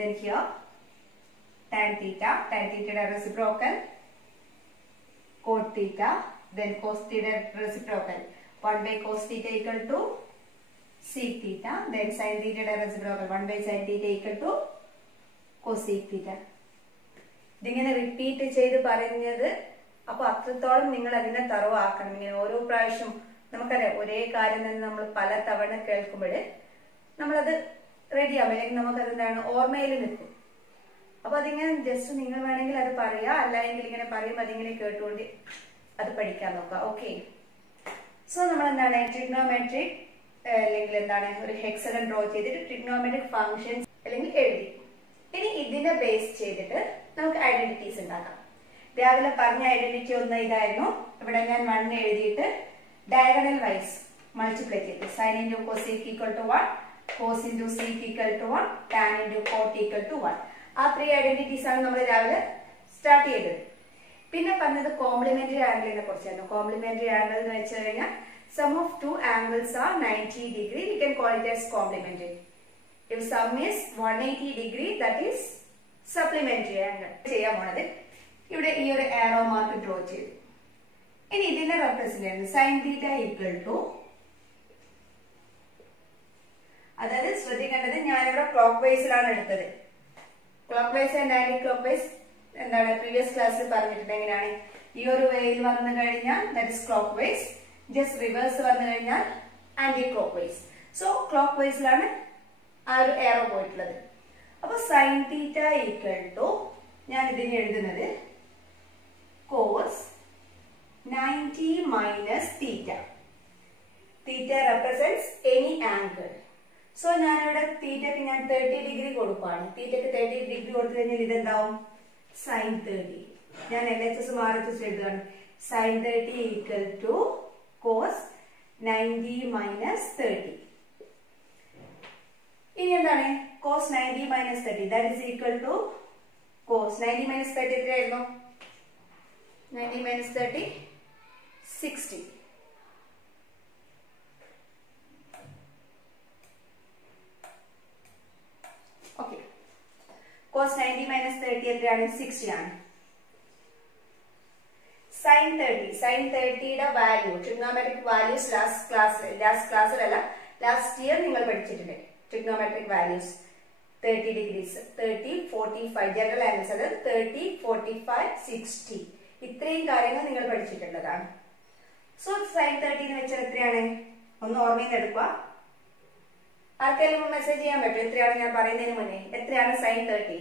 then here tan theta യുടെ reciprocal cot theta, then cos theta reciprocal 1 by cos theta equal to sec theta, then sin theta യുടെ reciprocal 1 by sin theta equal to cosec theta. ഇതിങ്ങനെ repeat ചെയ്ത് പറഞ്ഞത് അപ്പൊ അത്രത്തോളം നിങ്ങൾ അതിനെ തറവാക്കണം. ഇങ്ങനെ ഓരോ പ്രാവശ്യം നമുക്കറിയാം ഒരേ കാര്യം തന്നെ നമ്മൾ പല തവണ കേൾക്കുമ്പോൾ നമ്മളത് റെഡിയാവും, അല്ലെങ്കിൽ നമുക്കത് എന്താണ് ഓർമ്മയിൽ നിൽക്കും. അപ്പൊ അതിങ്ങനെ ജസ്റ്റ് നിങ്ങൾ വേണമെങ്കിൽ അത് പറയാ, അല്ലെങ്കിൽ ഇങ്ങനെ പറയുമ്പോൾ അതിങ്ങനെ കേട്ടുകൊണ്ട് അത് പഠിക്കാൻ നോക്കാം. ഓക്കെ, സോ നമ്മൾ എന്താണ് ട്രിഗ്നോമെട്രിക് അല്ലെങ്കിൽ എന്താണ് ഒരു ഹെക്സഗൺ ഡ്രോ ചെയ്തിട്ട് ട്രിഗ്നോമെട്രിക് ഫങ്ഷൻസ് അല്ലെങ്കിൽ എഴുതി. ഇനി ഇതിനെ ബേസ് ചെയ്തിട്ട് നമുക്ക് ഐഡന്റിറ്റീസ് ഉണ്ടാക്കാം. രാവിലെ പറഞ്ഞ ഐഡന്റിറ്റി ഒന്ന് ഇതായിരുന്നു. ഇവിടെ ഞാൻ 1 എഴുതിയിട്ട് ഡയഗണൽ വൈസ് മൾട്ടിപ്ലൈ ചെയ്ത് sine into cosec equal to 1, cos into sec equal to 1, tan into cot equal to 1. ആ 3 ഐഡന്റിറ്റീസ് ആണ് നമ്മൾ രാവിലെ സ്റ്റാർട്ട് ചെയ്തത്. പിന്നെ പറഞ്ഞത് കോംപ്ലിമെന്ററി ആംഗിളിനെ കുറിച്ചായിരുന്നു. കോംപ്ലിമെന്ററി ആംഗിൾ എന്ന് വെച്ച് കഴിഞ്ഞാൽ some of 2 angles are 90 degree, we can call it as complementary. If sum is 180 degree, that is supplementary angle. ചെയ്യാൻ പോണത് ഇവിടെ ഈ ഒരു ആരോ മാർക്ക് ഡ്രോ ചെയ്തു. ഇനി ഇതിനെ റെപ്രസെന്റ് ചെയ്യുന്നത് സൈൻ തീറ്റ ഈക്വൽ ടു, അതായത് ശ്രദ്ധിക്കേണ്ടത് ഞാനിവിടെ ക്ലോക്ക് വൈസിലാണ് എടുത്തത്. Clockwise and anticlockwise എന്താണ് പ്രീവിയസ് ക്ലാസ്സിൽ പറഞ്ഞിട്ടുണ്ട് എങ്ങനെയാണ്. ഈ ഒരു വേയിൽ വന്നു കഴിഞ്ഞാൽ that is clockwise, just reverse വന്നു കഴിഞ്ഞാൽ anticlockwise. So clock വൈസിലാണ് ആ ഒരു എറോ പോയിട്ടുള്ളത്. അപ്പൊ സൈൻ തീറ്റ ഈക്വൽ ടു ഞാൻ ഇതിനെ എഴുതുന്നത് കോസ് 90 മൈനസ് തീറ്റ. തീറ്റ റെപ്രസെന്റ്സ് എനി ആംഗിൾ. സോ ഞാനിവിടെ തീറ്റക്ക് ഞാൻ 30 ഡിഗ്രി കൊടുക്കുകയാണ്. തീറ്റക്ക് 30 ഡിഗ്രി കൊടുത്തു കഴിഞ്ഞാൽ ഇതെന്താവും സൈൻ 30. ഞാൻ LHS RHS എഴുതുകയാണ്. Sine 30 equal to cos 90 minus 30. ഇനി എന്താണ് cos 90 minus 30, that is equal to cos 90 minus 30 എത്രയായിരുന്നു? 90 minus 30 60. ഓക്കെ, cos 90 minus 30 എത്രയാണ്? 60 ആണ്. sin 30യുടെ വാല്യൂ ട്രിഗ്നോമെട്രിക് വാല്യൂസ് ലാസ്റ്റ് ക്ലാസ്സിലല്ല ലാസ്റ്റ് ഇയർ നിങ്ങൾ പഠിച്ചിട്ടുണ്ട്. Trigonometric values 30 degrees, 30, 45 general angles, അതായത് 30, 45, 60 ഇത്രയും കാര്യങ്ങൾ നിങ്ങൾ പഠിച്ചിട്ടുള്ളതാണ്. സോ സൈൻ 30 എന്ന് വെച്ചാൽ എത്രയാണ്? ഒന്ന് ഓർമ്മയിൽ നിന്ന് എടുക്കുക. ആർക്കെങ്കിലും മെസ്സേജ് ചെയ്യാൻ പറ്റും എത്രയാണ് ഞാൻ പറയുന്നതിന് മുന്നേ? എത്രയാണ് സൈൻ 30?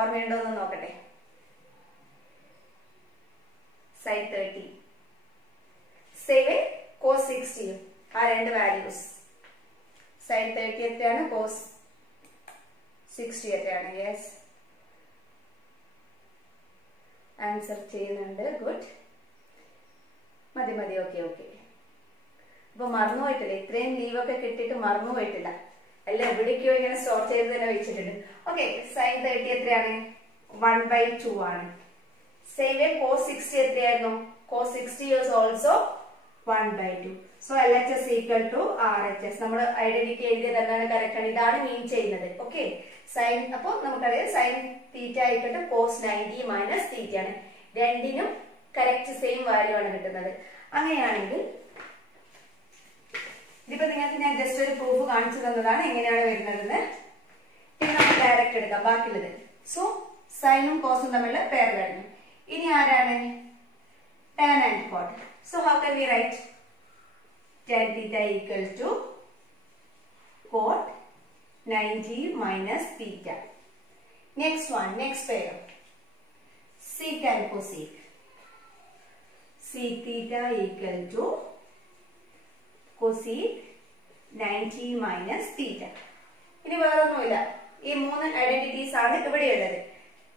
ഓർമ്മയുണ്ടോ എന്ന് നോക്കട്ടെ. സൈൻ 30 സേവ് കോസ് 60, ആ രണ്ട് വാല്യൂസ്. സൈൻ 30 എത്രയാണ്? കോസ് 60 എത്രയാണ്? യെസ്, ആൻസർ ചെയ്യുന്നുണ്ട്. ഗുഡ്, മതി മതി. ഓക്കെ ഓക്കെ, അപ്പൊ മറന്നുപോയിട്ടില്ല. ഇത്രയും ലീവൊക്കെ കിട്ടിയിട്ട് മറന്നുപോയിട്ടില്ല. അല്ല എവിടേക്കോ ഇങ്ങനെ സ്റ്റോർ ചെയ്ത് തന്നെ വെച്ചിട്ടുണ്ട്. ഓക്കെ, സൈൻ 30 എത്രയാണ്? 1/2 ആണ്. സേവ് കോസ് 60 എത്രയായിരുന്നു? Cos 60 is also 1/2. So LHS equal to RHS. നമ്മൾ ഐഡന്റിറ്റി എഴുതിയത് എന്താണ്? കറക്റ്റ് ആണ്. ഇതാണ് മീൻ ചെയ്യുന്നത്. ഓക്കെ, സൈൻ അപ്പൊ നമുക്കറിയാം sine theta equal to cos 90 minus theta ആണ്. രണ്ടിനും കറക്റ്റ് സെയിം വാല്യൂ ആണ് കിട്ടുന്നത്. അങ്ങനെയാണെങ്കിൽ ഇതിപ്പോ നിങ്ങൾക്ക് ഞാൻ ജസ്റ്റ് ഒരു പ്രൂഫ് കാണിച്ചു തന്നതാണ് എങ്ങനെയാണ് വരുന്നതെന്ന്. ഇനി നമുക്ക് ഡയറക്റ്റ് എടുക്കാം ബാക്കിയുള്ളത്. സോ സൈനും കോസും തമ്മിലുള്ള പെയർ കഴിഞ്ഞു. ഇനി ആരാണ്? Tan and cot. So how can we write tan theta equal to cot 90 minus theta. Next one, next pair, sec and cosec. Sec theta equal to cosec 90 minus theta. ഇനി വേറൊന്നുമില്ല, ഈ മൂന്ന് identities ആണ് ഇവിടെ ഉള്ളത്.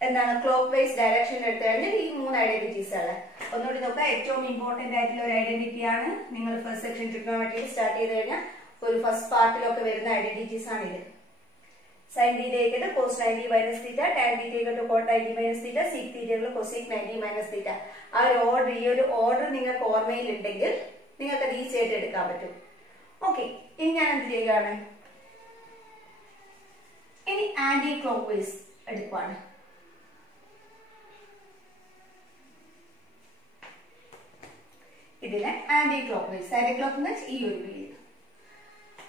എന്താണ്? ക്ലോക്ക് വൈസ് ഡയറക്ഷൻ എടുത്തു കഴിഞ്ഞാൽ ഈ മൂന്ന് ഐഡന്റിറ്റീസ് ആണ്. ഒന്നുകൂടി നോക്കാം. ഏറ്റവും ഇമ്പോർട്ടന്റ് ആയിട്ടുള്ള ഒരു ഐഡന്റിറ്റി ആണ്. നിങ്ങൾ ഫസ്റ്റ് സെക്ഷൻ ട്രിഗ്നോമെട്രി സ്റ്റാർട്ട് ചെയ്ത് കഴിഞ്ഞാൽ ഒരു ഫസ്റ്റ് പാർട്ടിലൊക്കെ വരുന്ന ഐഡന്റിറ്റീസ് ആണ് ഇത്. Sine theta equal to cos 90 minus theta, tan theta equal to cot 90 minus theta, sec theta equal to cosec 90 minus theta. ആ ഒരു ഓർഡർ, ഈ ഒരു ഓർഡർ നിങ്ങൾക്ക് ഓർമ്മയിൽ ഉണ്ടെങ്കിൽ നിങ്ങൾക്ക് അത് ഈസി ആയിട്ട് എടുക്കാൻ പറ്റും. ഓക്കെ, ഇനി ഞാൻ എന്ത് ചെയ്യുകയാണ്? ഇനി ആന്റി ക്ലോക്ക് വൈസ് എടുക്കുവാണ്. ഇതിന് anticlockwise, anti clock എന്ന് വെച്ചാൽ ഈ ഒരു വഴി.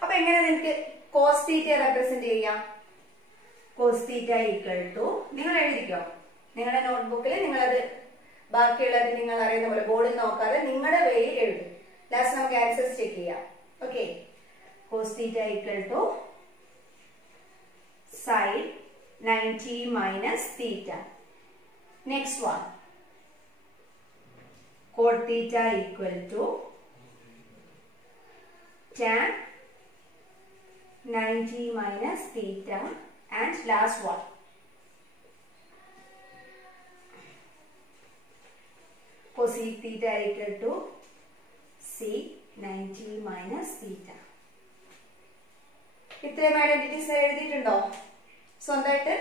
അപ്പൊ എങ്ങനെ നിങ്ങൾക്ക് കോസ് തീറ്റ റെപ്രസെന്റ് ചെയ്യാം? കോസ് തീറ്റ ഈക്വൽ ടു, നിങ്ങൾ എഴുതിക്കോ നിങ്ങളുടെ നോട്ട്ബുക്കിൽ, നിങ്ങളത് ബാക്കിയുള്ളത് നിങ്ങൾ അറിയുന്ന പോലെ ബോർഡിൽ നോക്കാതെ നിങ്ങളുടെ വേയിൽ എഴുതും. ലാസ്റ്റ് നമുക്ക് ആൻസേഴ്സ് ചെക്ക് ചെയ്യാം. Okay, cos theta equal to sine 90 minus theta. Next one, cot theta equal to tan 90 minus theta, and last one, cosec theta equal to sec 90 minus theta. ഇത്രയും ഐഡന്റിറ്റീസ് എഴുതിയിട്ടുണ്ടോ സ്വന്തമായിട്ട്?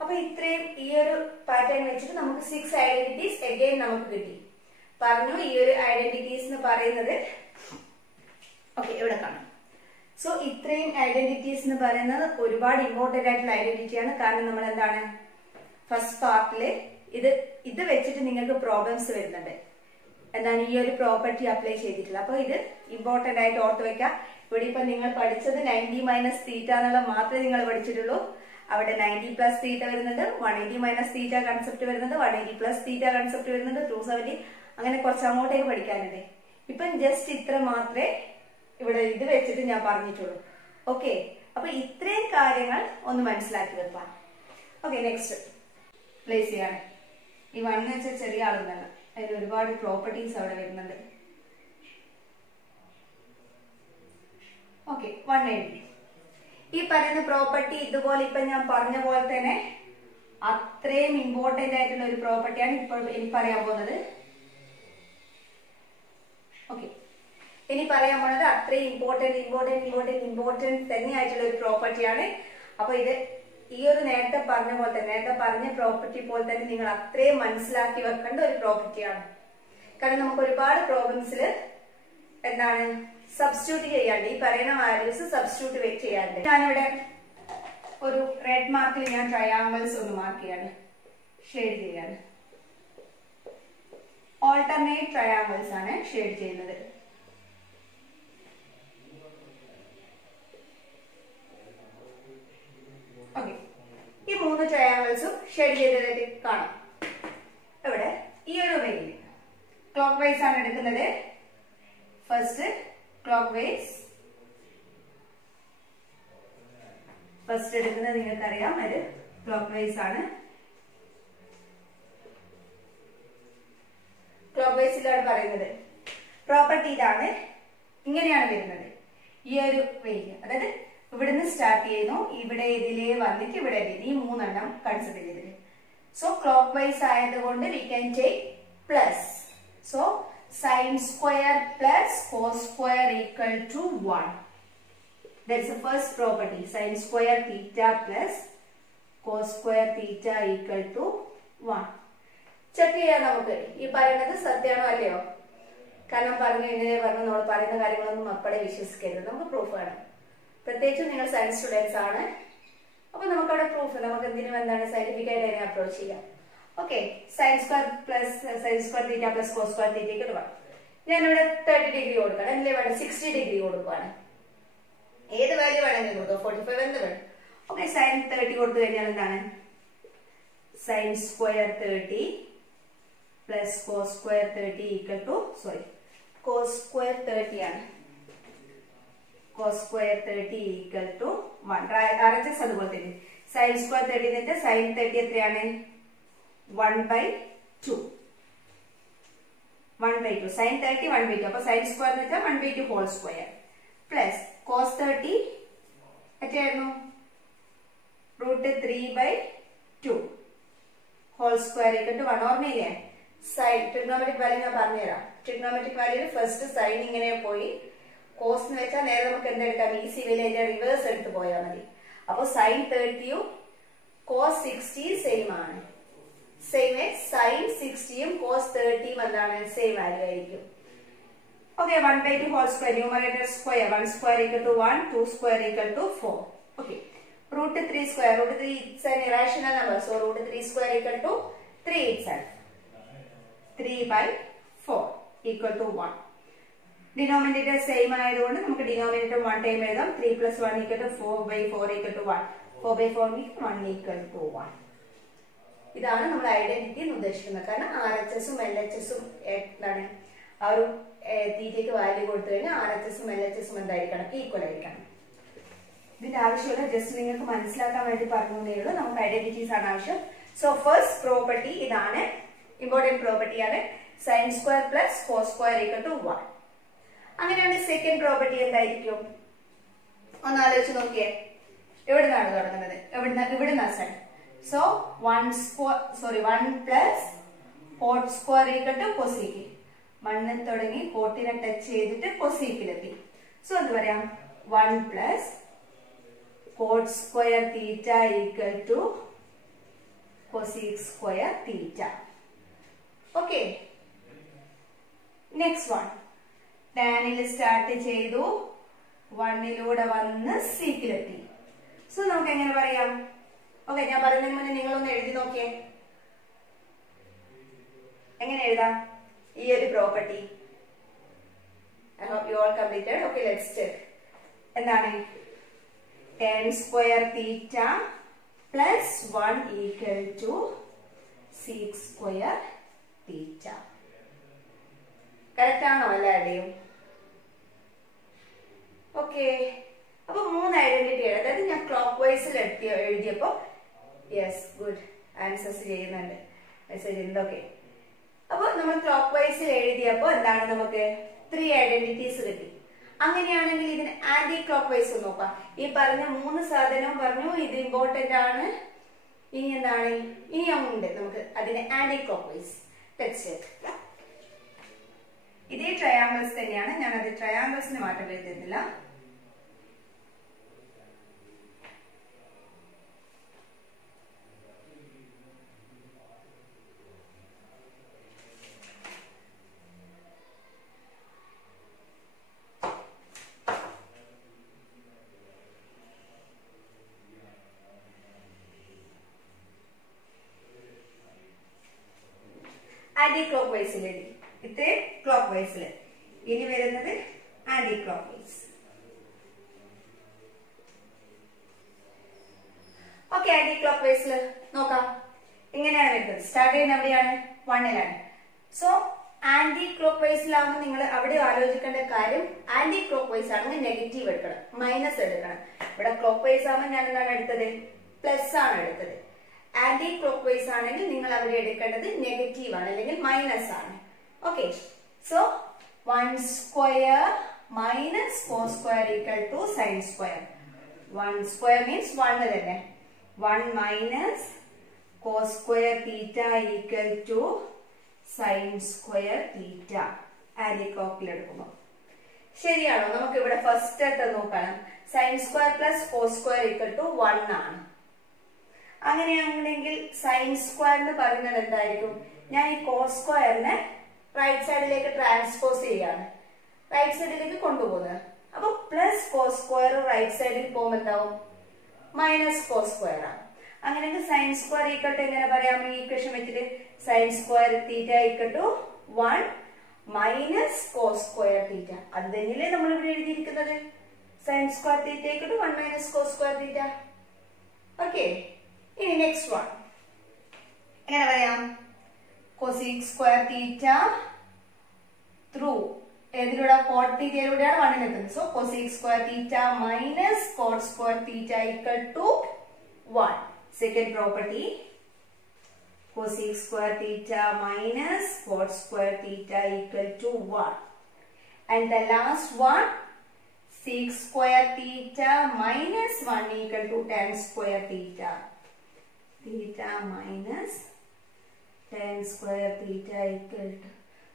അപ്പൊ ഇത്രയും ഈ ഒരു pattern വെച്ചിട്ട് നമുക്ക് 6 identities again നമുക്ക് കിട്ടി. പറഞ്ഞു ഈ ഒരു ഐഡന്റിറ്റീസ് എന്ന് പറയുന്നത്, ഓക്കെ ഇവിടെ കാണാം. സോ ഇത്രയും ഐഡന്റിറ്റീസ് എന്ന് പറയുന്നത് ഒരുപാട് ഇമ്പോർട്ടന്റ് ആയിട്ടുള്ള ഐഡന്റിറ്റിയാണ്. കാരണം നമ്മൾ എന്താണ് ഫസ്റ്റ് പാർട്ടില് ഇത് വെച്ചിട്ട് നിങ്ങൾക്ക് പ്രോബ്ലംസ് വരുന്നുണ്ട്. എന്താണ് ഈ ഒരു പ്രോപ്പർട്ടി അപ്ലൈ ചെയ്തിട്ടുള്ളത്. അപ്പൊ ഇത് ഇമ്പോർട്ടന്റ് ആയിട്ട് ഓർത്ത് വെക്കാം. ഇവിടെ ഇപ്പൊ നിങ്ങൾ പഠിച്ചത് 90 മൈനസ് തീറ്റ എന്നുള്ള മാത്രമേ നിങ്ങൾ പഠിച്ചിട്ടുള്ളൂ. അവിടെ 90 പ്ലസ് തീറ്റ വരുന്നുണ്ട്, 180 മൈനസ് തീറ്റ കൺസെപ്റ്റ് വരുന്നുണ്ട്, 180 പ്ലസ് തീറ്റ കൺസെപ്റ്റ് വരുന്നുണ്ട്, 270, അങ്ങനെ കുറച്ച് അങ്ങോട്ടേക്ക് പഠിക്കാനുണ്ട്. ഇപ്പം ജസ്റ്റ് ഇത്ര മാത്രമേ ഇവിടെ ഇത് വെച്ചിട്ട് ഞാൻ പറഞ്ഞിട്ടുള്ളൂ. ഓക്കെ, അപ്പൊ ഇത്രയും കാര്യങ്ങൾ ഒന്ന് മനസ്സിലാക്കി വെക്കാം. ഓക്കെ, നെക്സ്റ്റ് പ്ലേസ് ചെയ്യാണ്. ഈ 1 എന്ന് വെച്ചാൽ ചെറിയ ആളൊന്നല്ല, അതിന് ഒരുപാട് പ്രോപ്പർട്ടീസ് അവിടെ വരുന്നുണ്ട്. ഓക്കെ, 1 എഴുതി. ഈ പറയുന്ന പ്രോപ്പർട്ടി ഇതുപോലെ ഇപ്പൊ ഞാൻ പറഞ്ഞ പോലെ തന്നെ അത്രയും ഇമ്പോർട്ടന്റ് ആയിട്ടുള്ള ഒരു പ്രോപ്പർട്ടിയാണ് ഇപ്പോൾ എനിക്ക് പറയാൻ പോകുന്നത്. ഓക്കെ, ഇനി പറയാൻ പോകുന്നത് അത്രയും ഇമ്പോർട്ടന്റ് തന്നെ ആയിട്ടുള്ള ഒരു പ്രോപ്പർട്ടിയാണ്. അപ്പൊ ഇത് ഈ ഒരു നേരത്തെ പറഞ്ഞ പോലെ തന്നെ, നേരത്തെ പറഞ്ഞ പ്രോപ്പർട്ടി പോലെ തന്നെ നിങ്ങൾ അത്രയും മനസ്സിലാക്കി വെക്കേണ്ട ഒരു പ്രോപ്പർട്ടിയാണ്. കാരണം നമുക്ക് ഒരുപാട് പ്രോബ്ലംസിൽ എന്താണ് സബ്സ്റ്റിറ്റ്യൂട്ട് ചെയ്യാണ്ട്, ഈ പറയുന്ന വാല്യൂസ് സബ്സ്റ്റിറ്റ്യൂട്ട് ചെയ്യാണ്ട്. ഞാനിവിടെ ഒരു റെഡ് മാർക്കിൽ ഞാൻ ട്രയാങ്കിൾസ് ഒന്ന് മാർക്ക് ചെയ്യാണ്, ഷെയ്ഡ് ചെയ്യാണ്. ഓൾട്ടർനേറ്റ് ട്രയാങ്കിൾസ് ആണ് ഷെയ്ഡ് ചെയ്യുന്നത്. ഓക്കെ, ഈ 3 ട്രയാങ്കിൾസും ഷെയ്ഡ് ചെയ്തതായിട്ട് കാണാം. ഇവിടെ ഈ ഒരു വേയിൽ ക്ലോക്ക് വൈസ് ആണ് എടുക്കുന്നത്. ഫസ്റ്റ് ക്ലോക്ക് വൈസ് എടുക്കുന്നത് നിങ്ങൾക്കറിയാം, അത് ക്ലോക്ക് വൈസ് ആണ്. ക്ലോക്ക് വൈസിലാണ് പറയുന്നത്. പ്രോപ്പർട്ടി ഇതാണ്, ഇങ്ങനെയാണ് വരുന്നത്. ഈ ഒരു വേയിൽ, അതായത് ഇവിടുന്ന് സ്റ്റാർട്ട് ചെയ്യുന്നു, ഇവിടെ ഇതിലേ വന്നിട്ട് ഇവിടെ ഈ 3 എണ്ണം കൺസിഡർ ചെയ്തിട്ട്. സോ ക്ലോക്ക് വൈസ് ആയതുകൊണ്ട് we can take plus. So sin square plus cos square equal to 1. That's the first property. Sin square theta plus cos square theta equal to 1. Check ചെയ്യാം നമുക്ക് ഈ പറയുന്നത് സത്യമാണോ അല്ലയോ. കാരണം നമ്മൾ പറയുന്ന കാര്യങ്ങളൊന്നും അപ്പടെ വിശ്വസിക്കരുത്. നമുക്ക് പ്രൂഫ് വേണം. പ്രത്യേകിച്ചും നിങ്ങൾ സയൻസ് സ്റ്റുഡൻസ് ആണ്. അപ്പൊ നമുക്കവിടെ പ്രൂഫ്, നമുക്ക് എന്തിനും എന്താണ് സയന്റിഫിക് ആയിട്ട് അതിനെ അപ്രോച്ച് ചെയ്യാം. Okay, sin square theta plus cos square theta equal to 1. ഞാനിവിടെ 30 ഡിഗ്രി കൊടുക്കണം, അല്ലേ വേണം 60 ഡിഗ്രി കൊടുക്കുകയാണ്. ഏത് വാല്യൂ വേണമെങ്കിലും കൊടുക്കാം, 45 എന്ത് വേണം. ഓക്കെ, sin 30 കൊടുത്തു കഴിഞ്ഞാൽ എന്താണ് sin square 30 plus cos square 30 equal to, cos square 30 ആണ്. cos square 30 equal to 1. RHS അതുപോലെ തന്നെ. sin square 30 എന്ന് വെച്ചാൽ sin 30 എത്രയാണ് 1/2. 1/2. sin 30 1/2. അപ്പൊ sin square എന്ന് വെച്ചാൽ 1/2 whole square plus cos 30 എത്രയായിരുന്നു √3/2 whole square equal to 1. ഓർമ്മയില്ലേ സൈൻ ട്രിഗ്നോമെട്രിക് വാല്യൂ ഞാൻ പറഞ്ഞുതരാം. ട്രിഗ്നോമെട്രിക് വാല്യൂ ഫസ്റ്റ് സൈൻ ഇങ്ങനെ പോയി, കോസ് എന്ന് വെച്ചാൽ നേരെ നമുക്ക് എന്തെടുക്കാം, ഈസി വില്ലേജ് റിവേഴ്സ് എടുത്ത് പോയാൽ മതി. അപ്പൊ sin 30യും cos 60 സെയിം ആണ്. സെയിം ആസ് sin 60യും cos 30യും എന്താണ് സെയിം വാല്യൂ ആയിരിക്കും. Okay 1/2 whole square numerator square 1 square equal to 1 2 square equal to 4. Okay √3 square √3 it's an irrational number, so √3 square equal to 3 itself. 3/4 equal to 1. Denominator same ആയതുകൊണ്ട് നമുക്ക് denominator 1 time എഴുതാം. 3 plus 1 equal to 4/4 equal to 1. 4/4 means 1 equal to 1. ഇതാണ് നമ്മൾ identity എന്ന് ഉദ്ദേശിക്കുന്നത്. കാരണം RHS ഉം LHS ഉം എന്താണ് ആ ഒരു തീറ്റയ്ക്ക് വാല്യൂ കൊടുത്തു കഴിഞ്ഞാൽ RHS ഉം LHS ഉം എന്തായിരിക്കണം ഈക്വൽ ആയിരിക്കണം. ഇതിന്റെ ആവശ്യമുള്ള ജസ്റ്റ് നിങ്ങൾക്ക് മനസ്സിലാക്കാൻ വേണ്ടി പറഞ്ഞേ ഉള്ളൂ. നമുക്ക് ഐഡന്റിറ്റീസ് ആണ് ആവശ്യം. സോ ഫസ്റ്റ് പ്രോപ്പർട്ടി ഇതാണ്, ഇമ്പോർട്ടന്റ് പ്രോപ്പർട്ടി ആണ് sin square plus cos square equal to 1. അങ്ങനെയാണ് സെക്കൻഡ് പ്രോപ്പർട്ടി എന്തായിരിക്കും ഒന്ന് ആലോചിച്ച് നോക്കിയേ. എവിടുന്നാണ് തുടങ്ങുന്നത്? ഇവിടുന്നാ sine. So 1 plus cot square equal to cosec. 1 തുടങ്ങി കോട്ടിനെ ടച്ച് ചെയ്തിട്ട് കൊസീക്കിലെത്തി. സോ എന്ത് പറയാം 1 plus cot square theta equal to cosec square theta. Okay. Next one. Tan il start ചെയ്തു 1 ലൂടെ വന്ന് സീക്കിലെത്തി. സോ നമുക്ക് എങ്ങനെ പറയാം? ഓക്കെ ഞാൻ പറയുന്നതിന് മുന്നേ നിങ്ങളൊന്ന് എഴുതി നോക്കിയേ. എങ്ങനെ എഴുതാം ഈ ഒരു property? I hope you all completed. Okay, let's check. എന്താണ് tan square theta plus 1 equal to sec square theta. Correct ആണോ എല്ലാവരുടെയും? ഓക്കെ അപ്പൊ 3 ഐഡന്റിറ്റി ആണ്. അതായത് ഞാൻ ക്ലോക്ക് വൈസിൽ എഴുതിയപ്പോ യെസ് ഗുഡ് ആൻസേഴ്സ് ചെയ്യുന്നുണ്ട് മെസ്സേജ് എന്തൊക്കെ. അപ്പൊ നമ്മൾ ക്ലോക്ക് വൈസിൽ എഴുതിയപ്പോ എന്താണ് നമുക്ക് 3 ഐഡന്റിറ്റീസ് കിട്ടി. അങ്ങനെയാണെങ്കിൽ ഇതിന് ആന്റി ക്ലോക്ക് വൈസ് നോക്കാം. ഈ പറഞ്ഞ 3 സാധനവും പറഞ്ഞു ഇത് ഇമ്പോർട്ടന്റ് ആണ്. ഇനി എന്താണ് ഇനിയുണ്ട് നമുക്ക് അതിന് ആന്റി ക്ലോക്ക് വൈസ്. ഇതേ ട്രയാങ്കിൾസ് തന്നെയാണ്, ഞാൻ അത് ട്രയാങ്കിൾസിന് മാറ്റം വരുത്തുന്നില്ല. ആന്റി ക്ലോക്ക് വൈസിൽ എഴുതി. ഇത്രേ ക്ലോക്ക് വൈസിൽ. ഇനി വരുന്നത് anticlockwise. Okay anti clock വൈസിൽ നോക്കാം എങ്ങനെയാണ് വരുന്നത്. സ്റ്റാർട്ട് ചെയ്യുന്നത് എവിടെയാണ്? 1ലാണ്. സോ ആന്റി ക്ലോക്ക് വൈസിലാവുമ്പോൾ നിങ്ങൾ അവിടെ ആലോചിക്കേണ്ട കാര്യം ആന്റി ക്ലോക്ക് വൈസ് ആണെങ്കിൽ നെഗറ്റീവ് എടുക്കണം, മൈനസ് എടുക്കണം. ഇവിടെ ക്ലോക്ക് വൈസ് ആവുമ്പോൾ ഞാൻ എന്താണ് എടുത്തത്? പ്ലസ് ആണ് എടുത്തത്. ആന്റി ക്ലോക്ക് വൈസ് ആണെങ്കിൽ നിങ്ങൾ അവിടെ എടുക്കേണ്ടത് നെഗറ്റീവ് ആണ് അല്ലെങ്കിൽ മൈനസ് ആണ്. Okay so 1 square minus cos square equal to sin square. 1 square means 1 തന്നെ. 1 minus cos square theta equal to sin square theta. Anti ക്ലോക്കിൽ എടുക്കുമ്പോൾ ശരിയാണോ? നമുക്ക് ഇവിടെ ഫസ്റ്റ് നോക്കണം. sin square plus cos square equal to 1 ആണ്. അങ്ങനെയാണെങ്കിൽ sin സ്ക്വയർ എന്ന് പറയുന്നത് എന്തായിരിക്കും? ഞാൻ ഈ cos സ്ക്വയറിനെ റൈറ്റ് സൈഡിലേക്ക് ട്രാൻസ്പോസ് ചെയ്യാണ്, റൈറ്റ് സൈഡിലേക്ക് കൊണ്ടുപോകുന്നത്. അപ്പൊ പ്ലസ് cos സ്ക്വയർ റൈറ്റ് സൈഡിൽ പോകുമ്പോൾ എന്താവും? മൈനസ് cos സ്ക്വയർ ആണ്. അങ്ങനെയെങ്കിൽ sin സ്ക്വയർ ഈക്വൽ ടു എങ്ങനെ പറയാം? ഈ ഇക്വേഷൻ വെച്ചിട്ട് sin square theta equal to 1 minus cos square theta. അത് തന്നെയല്ലേ നമ്മൾ ഇവിടെ എഴുതിയിരിക്കുന്നത്. sin square theta equal to 1 minus cos square theta. Okay ഇനി നെക്സ്റ്റ് വൺ എങ്ങനെ പറയാം? cosec സ്ക്വയർ തീറ്റ ത്രൂ ഏതിലൂടെ? cot തീറ്റയിലൂടെയാണ് 1 എത്തുന്നത്. So cosec square theta minus cot square theta equal to 1. Second property cosec square theta minus cot square theta equal to 1. And the last one sec square theta minus 1 equal to tan square theta. Theta minus tan square theta equal to,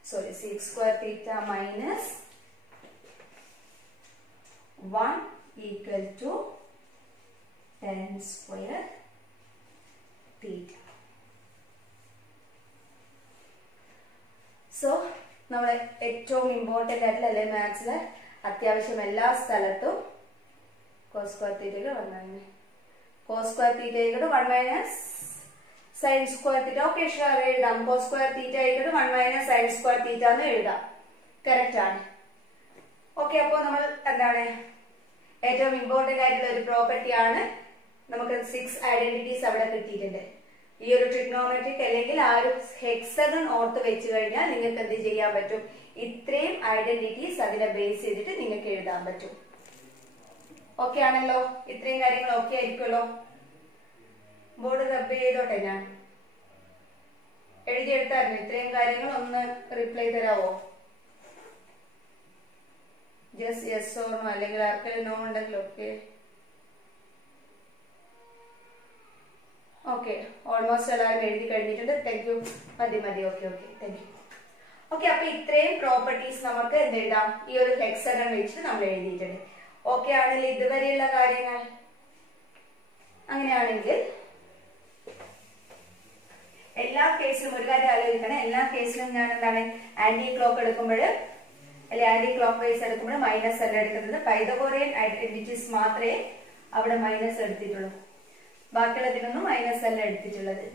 sorry, sec square theta minus 1 equal to tan square theta. So നമ്മൾ ഏറ്റവും important ആയിട്ടുള്ള അല്ലെ മാത്സിലെ അത്യാവശ്യം എല്ലാ സ്ഥലത്തും cos square theta = 1 minus cos square theta = 1 minus sin square theta. Okay sure എഴുതാം. cos square theta = 1 minus sin square theta എന്ന് എഴുതാം. കറക്റ്റ് ആണ്. ഓക്കെ, അപ്പോൾ നമ്മൾ എന്താണ് ഏറ്റവും ഇമ്പോർട്ടൻ്റ് ആയിട്ടുള്ള ഒരു പ്രോപ്പർട്ടി ആണ്. നമുക്ക് 6 ഐഡന്റിറ്റീസ് അവിടെ കിട്ടിയിട്ടുണ്ട്. ഈ ഒരു ട്രിഗ്നോമെട്രിക് അല്ലെങ്കിൽ ആ ഒരു ഹെക്സഗൺ ഓർത്ത് വെച്ച് കഴിഞ്ഞാൽ നിങ്ങൾക്ക് എന്ത് ചെയ്യാൻ പറ്റും? ഇത്രയും ഐഡന്റിറ്റീസ് അതിനെ ബേസ് ചെയ്തിട്ട് നിങ്ങൾക്ക് എഴുതാൻ പറ്റും. ഓക്കെ ആണല്ലോ? ഇത്രയും കാര്യങ്ങൾ ഓക്കെ ആയിരിക്കുമല്ലോ? ബോർഡ് റബ്ബ് ചെയ്തോട്ടെ, ഞാൻ എഴുതിയെടുത്തായിരുന്നു. ഇത്രയും കാര്യങ്ങൾ ഒന്ന് റിപ്ലൈ തരാവോ? ജസ്റ്റ് യെസ് ഓർ നോ, അല്ലെങ്കിൽ ആർക്കെങ്കിലും നോ ഉണ്ടെങ്കിൽ ഓക്കെ. ഓക്കെ, ഓൾമോസ്റ്റ് എല്ലാവരും എഴുതി കഴിഞ്ഞിട്ടുണ്ട്. Thank you. മതി മതി. Okay okay, thank you. Okay, അപ്പൊ ഇത്രയും പ്രോപ്പർട്ടീസ് നമുക്ക് എന്തെഴുതാം? ഈ ഒരു ഹെക്സഗൺ വെച്ചിട്ട് നമ്മൾ എഴുതിയിട്ടുണ്ട്. ഓക്കെ ആണെങ്കിൽ ഇതുവരെയുള്ള കാര്യങ്ങൾ അങ്ങനെയാണെങ്കിൽ എല്ലാ കേസിലും ഒരു കാര്യം ആലോചിക്കണം. എല്ലാ കേസിലും ഞാൻ എന്താണ് ആന്റി ക്ലോക്ക് എടുക്കുമ്പോൾ അല്ലെ ആന്റി ക്ലോക്ക് വൈസ് എടുക്കുമ്പോൾ മൈനസ് അല്ല എടുക്കുന്നത്. പൈതഗോറിയൻ ഐഡന്റിറ്റീസ് മാത്രമേ അവിടെ മൈനസ് എടുത്തിട്ടുള്ളൂ. ബാക്കിയുള്ളതിനൊന്നും മൈനസ് അല്ല എടുത്തിട്ടുള്ളത്.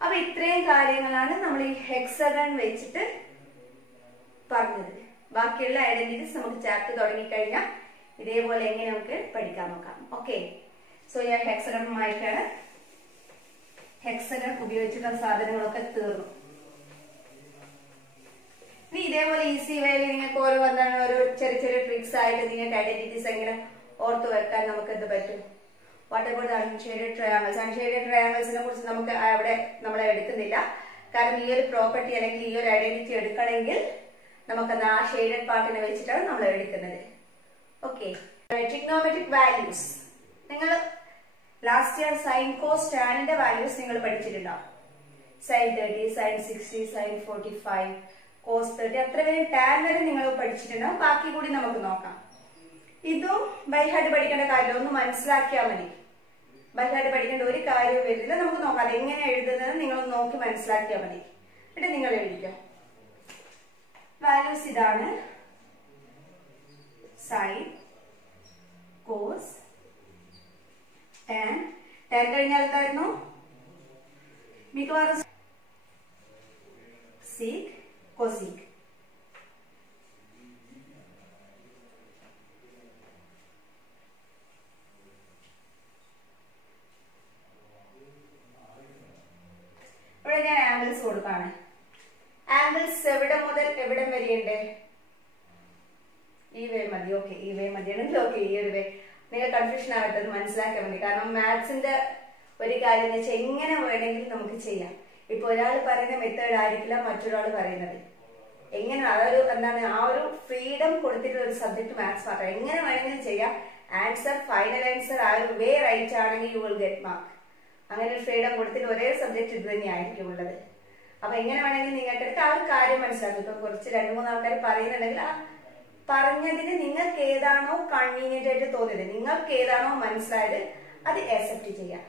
അപ്പൊ ഇത്രയും കാര്യങ്ങളാണ് നമ്മൾ ഈ ഹെക്സഗൺ വെച്ചിട്ട് പറഞ്ഞത്. ബാക്കിയുള്ള ഐഡന്റിറ്റീസ് നമുക്ക് ചാപ്റ്റർ തുടങ്ങിക്കഴിഞ്ഞാൽ ഇതേപോലെ എങ്ങനെ നമുക്ക് പഠിക്കാൻ നോക്കാം. ഓക്കെ, സോ ഞാൻ ഹെക്സഗൺ വായിക്കാണ്. ഹെക്സഗൺ ഉപയോഗിച്ചിട്ടുള്ള സാധനങ്ങളൊക്കെ തീർന്നു. ഇനി ഇതേപോലെ ഈസി വേയിൽ നിങ്ങൾക്ക് ഓരോ എന്താണ് ഓരോ ചെറിയ ചെറിയ ട്രിക്സ് ആയിട്ട് നിങ്ങൾക്ക് ഐഡന്റിറ്റീസ് എങ്ങനെ ഓർത്ത് വെക്കാൻ നമുക്ക് എന്ത് പറ്റും? What about unshaded triangles? Unshaded ട്രയാങ്കിൾസിനെ കുറിച്ച് നമുക്ക് അവിടെ നമ്മൾ എടുക്കുന്നില്ല. കാരണം ഈ ഒരു പ്രോപ്പർട്ടി അല്ലെങ്കിൽ ഈ ഒരു ഐഡന്റിറ്റി എടുക്കണമെങ്കിൽ നമുക്ക് ആ ഷെയ്ഡഡ് പാർട്ടിനെ വെച്ചിട്ടാണ് നമ്മൾ എടുക്കുന്നത്. ഓക്കെ, ട്രിഗ്നോമെട്രിക് വാല്യൂസ് നിങ്ങൾ ലാസ്റ്റ് ഇയർ സൈൻ കോസ് ടാനിന്റെ വാല്യൂസ് നിങ്ങൾ പഠിച്ചിട്ടുണ്ടോ? സൈൻ 30, സൈൻ 60, സൈൻ 45, കോസ് 30 അത്ര വരെ ടാൻ വരെ നിങ്ങൾ പഠിച്ചിട്ടുണ്ടാവും. ബാക്കി കൂടി നമുക്ക് നോക്കാം. ഇതും ബൈ ഹാർട്ട് പഠിക്കേണ്ട കാര്യം ഒന്ന് മനസ്സിലാക്കിയാൽ മതി. ബൈ ഹാർട്ട് പഠിക്കേണ്ട ഒരു കാര്യവും വരില്ല. നമുക്ക് നോക്കാം അതെങ്ങനെ എഴുതുന്നത് നിങ്ങളൊന്ന് നോക്കി മനസ്സിലാക്കിയാൽ മതി. എന്നിട്ട് നിങ്ങൾ എഴുതിക്കാം. വാല്യൂസ് ഇതാണ്: സൈൻ, കോസ്, ടാൻ. ടാൻ കഴിഞ്ഞാൽ എന്തായിരുന്നു? മിക്കവാറും സീക്, കോസീക്. ഇവിടെ ഞാൻ ആംഗിൾസ് കൊടുക്കാണ്. ആംഗിൾസ് എവിടെ മുതൽ എവിടെ വരെയുണ്ട്? ഈ വേ മതി. ഓക്കെ, ഈ വേ മതിയാണെങ്കിൽ ഓക്കെ, ഈ ഒരു വേ. നിങ്ങൾ കൺഫ്യൂഷൻ ആകട്ടെ, മനസ്സിലാക്കാൻ മതി. കാരണം മാത്സിന്റെ ഒരു കാര്യം എന്ന് വെച്ചാൽ എങ്ങനെ വേണമെങ്കിലും നമുക്ക് ചെയ്യാം. ഇപ്പൊ ഒരാൾ പറയുന്ന മെത്തേഡ് ആയിരിക്കില്ല മറ്റൊരാൾ പറയുന്നത്. എങ്ങനെ അതൊരു എന്താണ് ആ ഒരു ഫ്രീഡം കൊടുത്തിട്ടുള്ള ഒരു സബ്ജക്ട് മാത്സ് മാത്രം. എങ്ങനെ വേണമെങ്കിലും ചെയ്യാം. ആൻസർ ഫൈനൽ ആൻസർ ആ ഒരു വേ റൈറ്റ് ആണെങ്കിൽ യു വിൽ ഗെറ്റ് മാർക്ക്. അങ്ങനെ ഒരു ഫ്രീഡം കൊടുത്തിട്ട് ഒരേ സബ്ജക്ട് ഇത് തന്നെ ആയിരിക്കും ഉള്ളത്. അപ്പൊ എങ്ങനെ വേണമെങ്കിലും നിങ്ങൾക്ക് എടുത്ത് ആ ഒരു കാര്യം മനസ്സിലാക്കും. ഇപ്പൊ കുറച്ച് 2-3 ആൾക്കാർ പറയുന്നുണ്ടെങ്കിൽ ആ പറഞ്ഞതിന് നിങ്ങൾക്ക് ഏതാണോ കൺവീനിയന്റ് ആയിട്ട് തോന്നിയത്, നിങ്ങൾക്ക് ഏതാണോ മനസ്സിലായത് അത് അക്സെപ്റ്റ് ചെയ്യാം.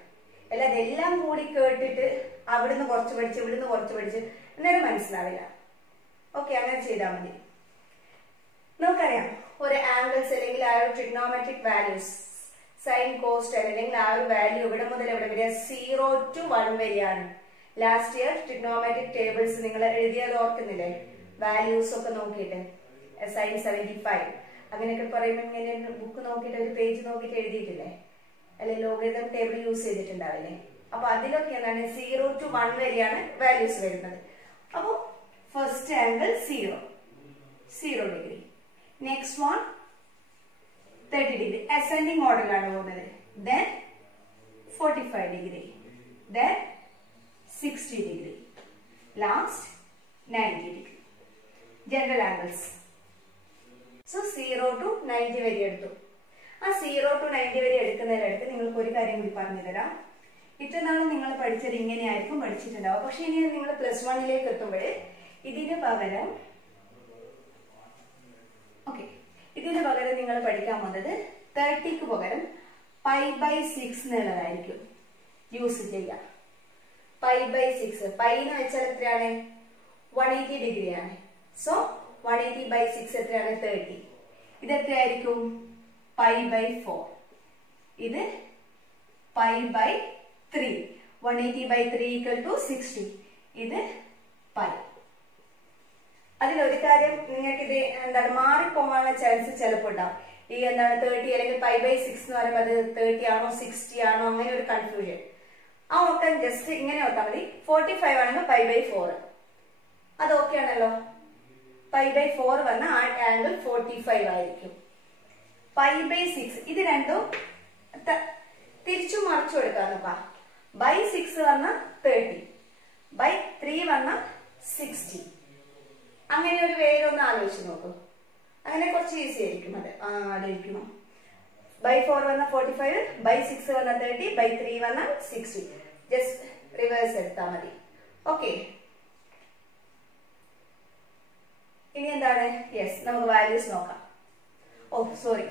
അല്ലാതെ എല്ലാം കൂടി കേട്ടിട്ട് അവിടുന്ന് കുറച്ച് പഠിച്ച് ഇവിടുന്ന് കുറച്ച് പഠിച്ച് എന്നാലും മനസ്സിലാവില്ല. ഓക്കെ, അങ്ങനെ ചെയ്താൽ മതി. നമുക്കറിയാം ഒരു ആംഗിൾസ് അല്ലെങ്കിൽ ആ ഒരു trigonometric values sine cos tan അല്ലെങ്കിൽ ആ ഒരു വാല്യൂ ഇവിടെ മുതൽ എവിടെ വരിക? 0 to 1 വരെയാണ്. ലാസ്റ്റ് ഇയർ ട്രിഗ്നോമെട്രിക് ടേബിൾസ് നിങ്ങൾ എഴുതിയത് ഓർക്കുന്നില്ലേ? വാല്യൂസ് ഒക്കെ നോക്കിയിട്ട് സൈൻ 75 അങ്ങനെയൊക്കെ പറയുമ്പോൾ ഇങ്ങനെ ബുക്ക് നോക്കിയിട്ട് ഒരു പേജ് നോക്കിയിട്ട് എഴുതിയിട്ടില്ലേ? അല്ലെ ലോഗരിതം ടേബിൾ യൂസ് ചെയ്തിട്ടുണ്ടാവില്ലേ? അപ്പൊ അതിലൊക്കെ എന്താണ് 0 to 1 വരെയാണ് വാല്യൂസ് വരുന്നത്. അപ്പൊ first angle 0 degree. Next one 30 degree. Ascending ഓർഡറിലാണ് പോകുന്നത്. Then 45 degree. Then 60 degree. Last 90 degree. General angles. So 0 to 90 വരെ എടുത്തു. ആ 0 to 90 വരെ എടുക്കുന്നതിനടുത്ത് നിങ്ങൾക്ക് ഒരു കാര്യം കൂടി പറഞ്ഞു തരാം. ഇത്രനാളും നിങ്ങൾ പഠിച്ചത് ഇങ്ങനെയായിരിക്കും പഠിച്ചിട്ടുണ്ടാവും. പക്ഷെ ഇനി നിങ്ങൾ +1 എത്തുമ്പോൾ ഇതിന് പകരം നിങ്ങൾ പഠിക്കാൻ പോകുന്നത് 30ക്ക് പകരം π/6 എന്നുള്ളതായിരിക്കും യൂസ് ചെയ്യുക. π/6 പൈ എന്ന് വെച്ചാൽ എത്രയാണ്? 180 ഡിഗ്രി ആണ്. സോ 180 by 6 എത്രയാണ്? 30. ഇത് എത്രയായിരിക്കും? Pi by 4. ഇത് pi by 3. 180 by 3 equal to 60. ഇത് പൈ. അതിലൊരു കാര്യം നിങ്ങൾക്ക് ഇത് എന്താണ് മാറിപ്പോകാനുള്ള ചാൻസ് ചിലപ്പോൾ ഉണ്ടാവും. ഈ എന്താണ് 30 അല്ലെങ്കിൽ പൈ ബൈ 6 എന്ന് പറയുമ്പോൾ അത് 30 ആണോ 60 ആണോ അങ്ങനെ ഒരു കൺഫ്യൂഷൻ. ആ ഓർക്കാൻ ജസ്റ്റ് ഇങ്ങനെ ഓർത്താൽ മതി. 45 ആണെങ്കിൽ പൈ ബൈ 4. അത് ഓക്കെ ആണല്ലോ. പൈ ബൈ 4 വന്ന ആ ആംഗിൾ 45 ആയിരിക്കും. പൈ ബൈ 6 ഇത് രണ്ടും തിരിച്ചു മറിച്ചു കൊടുക്കാം നോക്കാം. ബൈ 6 വന്ന 30, ബൈ 3 വന്ന 60. അങ്ങനെ ഒരു വേരൊന്ന് ആലോചിച്ച് നോക്കൂ. അങ്ങനെ കുറച്ച് ഈസി ആയിരിക്കും. അത് ആലോചിക്കണം. ബൈ 4 വന്ന 45, ബൈ 6 വന്ന 30, ബൈ 3 വന്ന 60. ജസ്റ്റ് റിവേഴ്സ് എടുത്താൽ മതി. ഓക്കെ, ഇനി എന്താണ്? യെസ്, നമുക്ക് വാല്യൂസ് നോക്കാം. Oh sorry,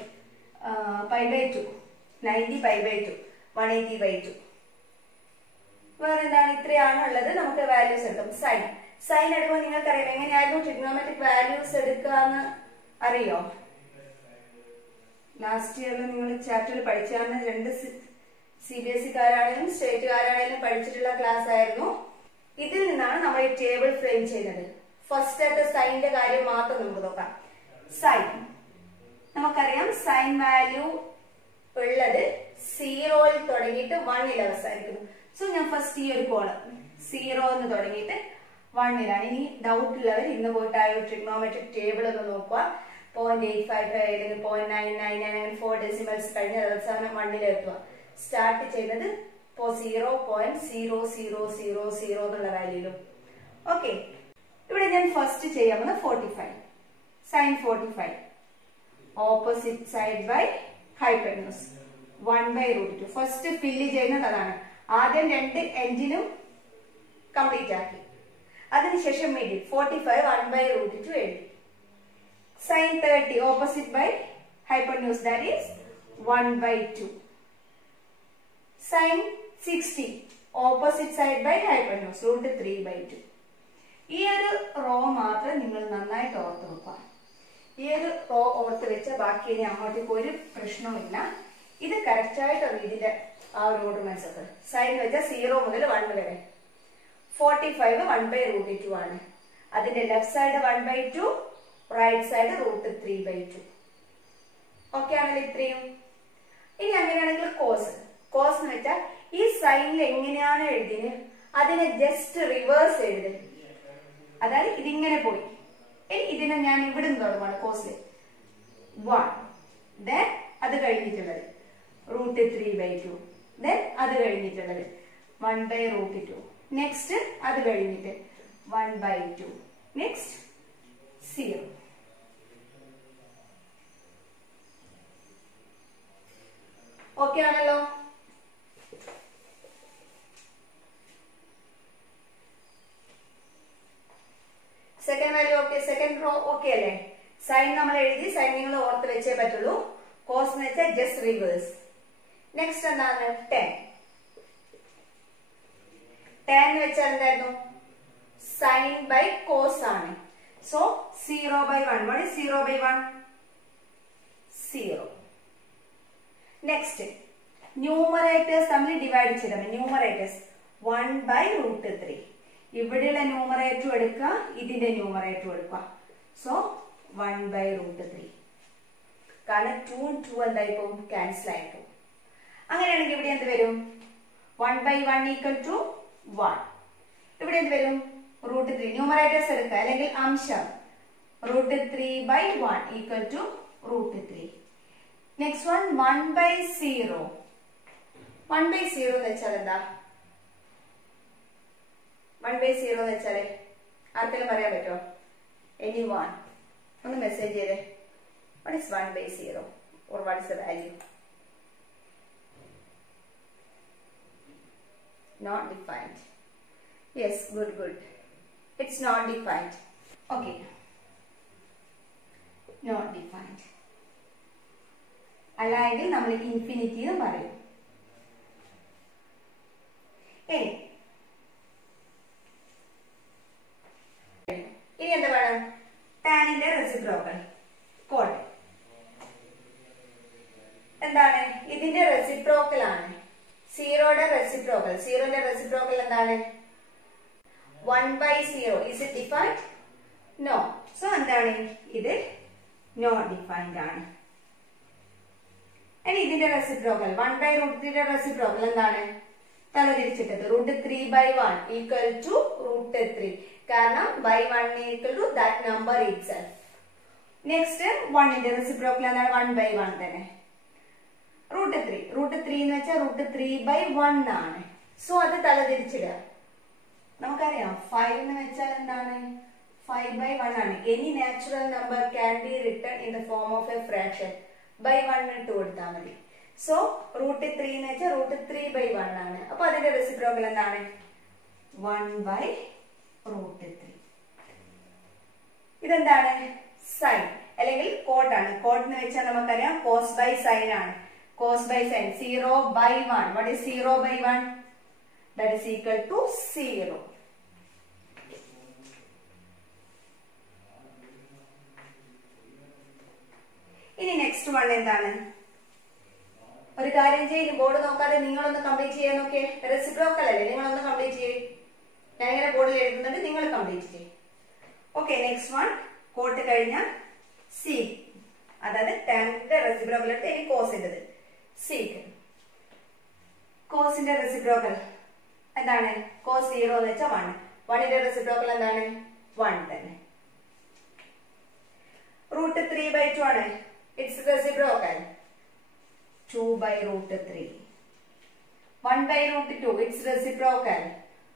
pi by 2, 90 pi by 2, 180 by 2. വേറെ എന്താണ്? ഇത്രയാണ് ഉള്ളത്. നമുക്ക് വാല്യൂസ് എടുക്കാം. സൈൻ എടുക്കുമ്പോൾ നിങ്ങൾക്കറിയാം എങ്ങനെയായിരുന്നു ട്രിഗ്നോമെട്രിക് വാല്യൂസ് എടുക്കാന്ന് അറിയോ? ലാസ്റ്റ് ഇയറിൽ നിങ്ങൾ ചാപ്റ്ററിൽ പഠിച്ചാണ്. 2 CBSE-കാരാണെങ്കിലും സ്റ്റേറ്റുകാരാണെങ്കിലും പഠിച്ചിട്ടുള്ള ക്ലാസ് ആയിരുന്നു. ഇതിൽ നിന്നാണ് നമ്മൾ ഈ ടേബിൾ ഫ്രെയിം ചെയ്യുന്നത്. ഫസ്റ്റ് ആയിട്ട് സൈനിന്റെ കാര്യം മാത്രം നമുക്ക് നോക്കാം. സൈൻ നമുക്കറിയാം, സൈൻ വാല്യൂ ഉള്ളത് 0ൽ തുടങ്ങിയിട്ട് 1ൽ അവസാനിക്കുന്നു. സോ ഞാൻ ഫസ്റ്റ് ഈ ഒരു കോളം 0 എന്ന് തുടങ്ങിയിട്ട് 1ലാണ്. ഇനി ഡൗട്ട് ഉള്ളവർ ഇന്ന് പോയിട്ട് ആ ഒരു ട്രിഗ്നോമെട്രിക് ടേബിൾ ഒന്ന് നോക്കുക. 0.855 അല്ലെങ്കിൽ 0.999 അങ്ങനെ 4 ഡെസിമൽസ് കഴിഞ്ഞ് അവസാനം 1ൽ എത്തുക. സ്റ്റാർട്ട് ചെയ്യുന്നത് 0.0000 എന്നുള്ള വാല്യൂലും. ഓക്കെ, ഇവിടെ ഞാൻ ഫസ്റ്റ് ചെയ്യാമെന്ന് 45. Sine 45 opposite side by hypotenuse 1/√2. First fill ചെയ്യുന്നത് അതാണ്. ആദ്യം 2 എൻഡിനും കംപ്ലീറ്റ് ആക്കി. അതിനുശേഷം മിഡിൽ 45 1/√2 എഴുതി. Sine 30 opposite by hypotenuse that is 1/2. Sine 60 opposite side by hypotenuse √3/2. ഈ ഒരു റോ മാത്രം നിങ്ങൾ നന്നായിട്ട് ഓർത്ത് വെക്കുക. ഈ ഒരു റോ ഓർത്ത് വെച്ച ബാക്കി ഇനി അങ്ങോട്ടേക്ക് ഒരു പ്രശ്നവുമില്ല. ഇത് കറക്റ്റായിട്ടാണ് ഇതിന്റെ ആ ഒരു ഓർഡർ മനസ്സിലാക്കുക. സൈൻ വെച്ചാൽ 0 മുതൽ 1 വരെ. 45 1/√2 ആണ്. അതിന്റെ left side 1/2, right side √3/2. Okay ആണല്ലോ ഇത്രയും. ഇനി അങ്ങനെയാണെങ്കിൽ കോസ് എന്ന് വെച്ചാൽ ഈ സൈനിൽ എങ്ങനെയാണ് എഴുതിയത് അതിനെ ജസ്റ്റ് റിവേഴ്സ് എഴുതി. അതായത് ഇതിങ്ങനെ പോയി. ഇനി ഇതിനെ ഞാൻ ഇവിടെ നിന്ന് തുടങ്ങുവാണ്. കോസിൽ 1, ദെൻ അത് കഴിഞ്ഞിട്ടുള്ളത് √3/2, ദെൻ അത് കഴിഞ്ഞിട്ടുള്ളത് 1/√2, നെക്സ്റ്റ് അത് കഴിഞ്ഞിട്ട് 1/2, നെക്സ്റ്റ് 0. ഓക്കെ ആണല്ലോ. Second value okay, second row okay അല്ലേ? സൈൻ നമ്മൾ എഴുതി. സൈൻ നിങ്ങൾ ഓർത്ത് വെച്ചേ പറ്റുള്ളൂ. കോസ് എന്ന് വെച്ചാൽ ജസ്റ്റ് റിവേഴ്സ്. നെക്സ്റ്റ് എന്താണ്? 10. 10 എന്ന് വെച്ചാൽ എന്തായിരുന്നു? സൈൻ ബൈ കോസ് ആണ്. So 0/1. What is 0/1? 0. Next numerators തമ്മിൽ ഡിവൈഡ് ചെയ്താൽ ന്യൂമറേറ്റേഴ്സ് 1/√3. ഇവിടെയുള്ള ന്യൂമറേറ്റർ എടുക്കുക, ഇതിന്റെ ന്യൂമറേറ്റർ എടുക്കുക. സോ 1/√3. കാരണം 2 എന്തായി പോകും? ക്യാൻസൽ ആയി പോകും. അങ്ങനെയാണെങ്കിൽ ഇവിടെ എന്ത് വരും? 1/1 = 1. ഇവിടെ എന്ത് വരും? √3. ന്യൂമറേറ്റേഴ്സ് എടുക്കുക അല്ലെങ്കിൽ അംശം √3/1 = √3. Next one 1/0. 1/0 എന്ന് വെച്ചാൽ എന്താ? 1/0 എന്ന് വെച്ചാല് ആർക്കെങ്കിലും പറയാൻ പറ്റുമോ? anyone ഒന്ന് മെസ്സേജ് ചെയ്തേ. what is 1/0 or what is the value? not defined. yes, good. it's not defined. okay, not defined. അല്ലെങ്കിൽ നമ്മൾ ഇൻഫിനിറ്റി എന്ന് പറയും. എന്താണ്? ഇതിന്റെ റെസിപ്രോക്കൽ ആണ്. സീറോയുടെ റെസിപ്രോക്കൽ. സീറോന്റെ റെസിപ്രോക്കൽ എന്താണ്? 1/0. Is it defined? No. So എന്താണ്? ഇത് not defined ആണ്. ഇനി ഇതിന്റെ റെസിപ്രോക്കൽ 1/√3 റെസിപ്രോക്കൽ എന്താണ്? തലതിരിച്ചിട്ടത് √3/1 equal to √3. കാരണം by 1 equal to that number itself. Next 1ന്റെ റെസിപ്രോക്കൽ എന്താണ്? 1/1 തന്നെ. √3. √3 എന്ന് വെച്ചാൽ √3/1 ആണ്. സോ അത് തലതിരിച്ചിടുക. നമുക്കറിയാം 5 എന്ന് വെച്ചാൽ എന്താണ്? 5/1 ആണ്. Any natural number can be written in the form of A fraction. by 1 ഇട്ട് കൊടുത്താൽ മതി. സോ √3 എന്ന് വെച്ചാൽ √3/1 ആണ്. അപ്പൊ അതിന്റെ റെസിപ്രോക്കൽ എന്താണ്? 1/√3. ഇതെന്താണ്? സൈൻ അല്ലെങ്കിൽ കോട്ടാണ്. കോട്ട് എന്ന് വെച്ചാൽ നമുക്കറിയാം കോസ് ബൈ സൈൻ ആണ്. Cos by sine 0/1. what is 0/1? that is equal to 0. ഇനി നെക്സ്റ്റ് വൺ എന്താണ്? ഒരു കാര്യം ചെയ്യും, ബോർഡ് നോക്കാതെ നിങ്ങളൊന്ന് കംപ്ലീറ്റ് ചെയ്യാൻ നോക്കേ. റെസിപ്രോക്കൽ അല്ലേ, നിങ്ങളൊന്ന് കംപ്ലീറ്റ് ചെയ്യും. ഞാനിങ്ങനെ ബോർഡിൽ എഴുതുന്നുണ്ട്, നിങ്ങൾ കംപ്ലീറ്റ് ചെയ്യും. ഓക്കെ, നെക്സ്റ്റ് വൺ കോട്ട് കഴിഞ്ഞാൽ സീക്ക്. അതായത് ടാന്റെ റെസിപ്രോക്കൽ എടുത്ത് ഇനി കോസിൻ്റെത് സീക്ക്. കോസിന്റെ റെസിപ്രോക്കൽ എന്താണ്? കോസ് 0 എന്ന് വെച്ചാൽ 1. 1ന്റെ റെസിപ്രോക്കൽ എന്താണ്? 1 തന്നെ. √3/2 ആണ്. It's reciprocal 2/√3. 1/√2 it's reciprocal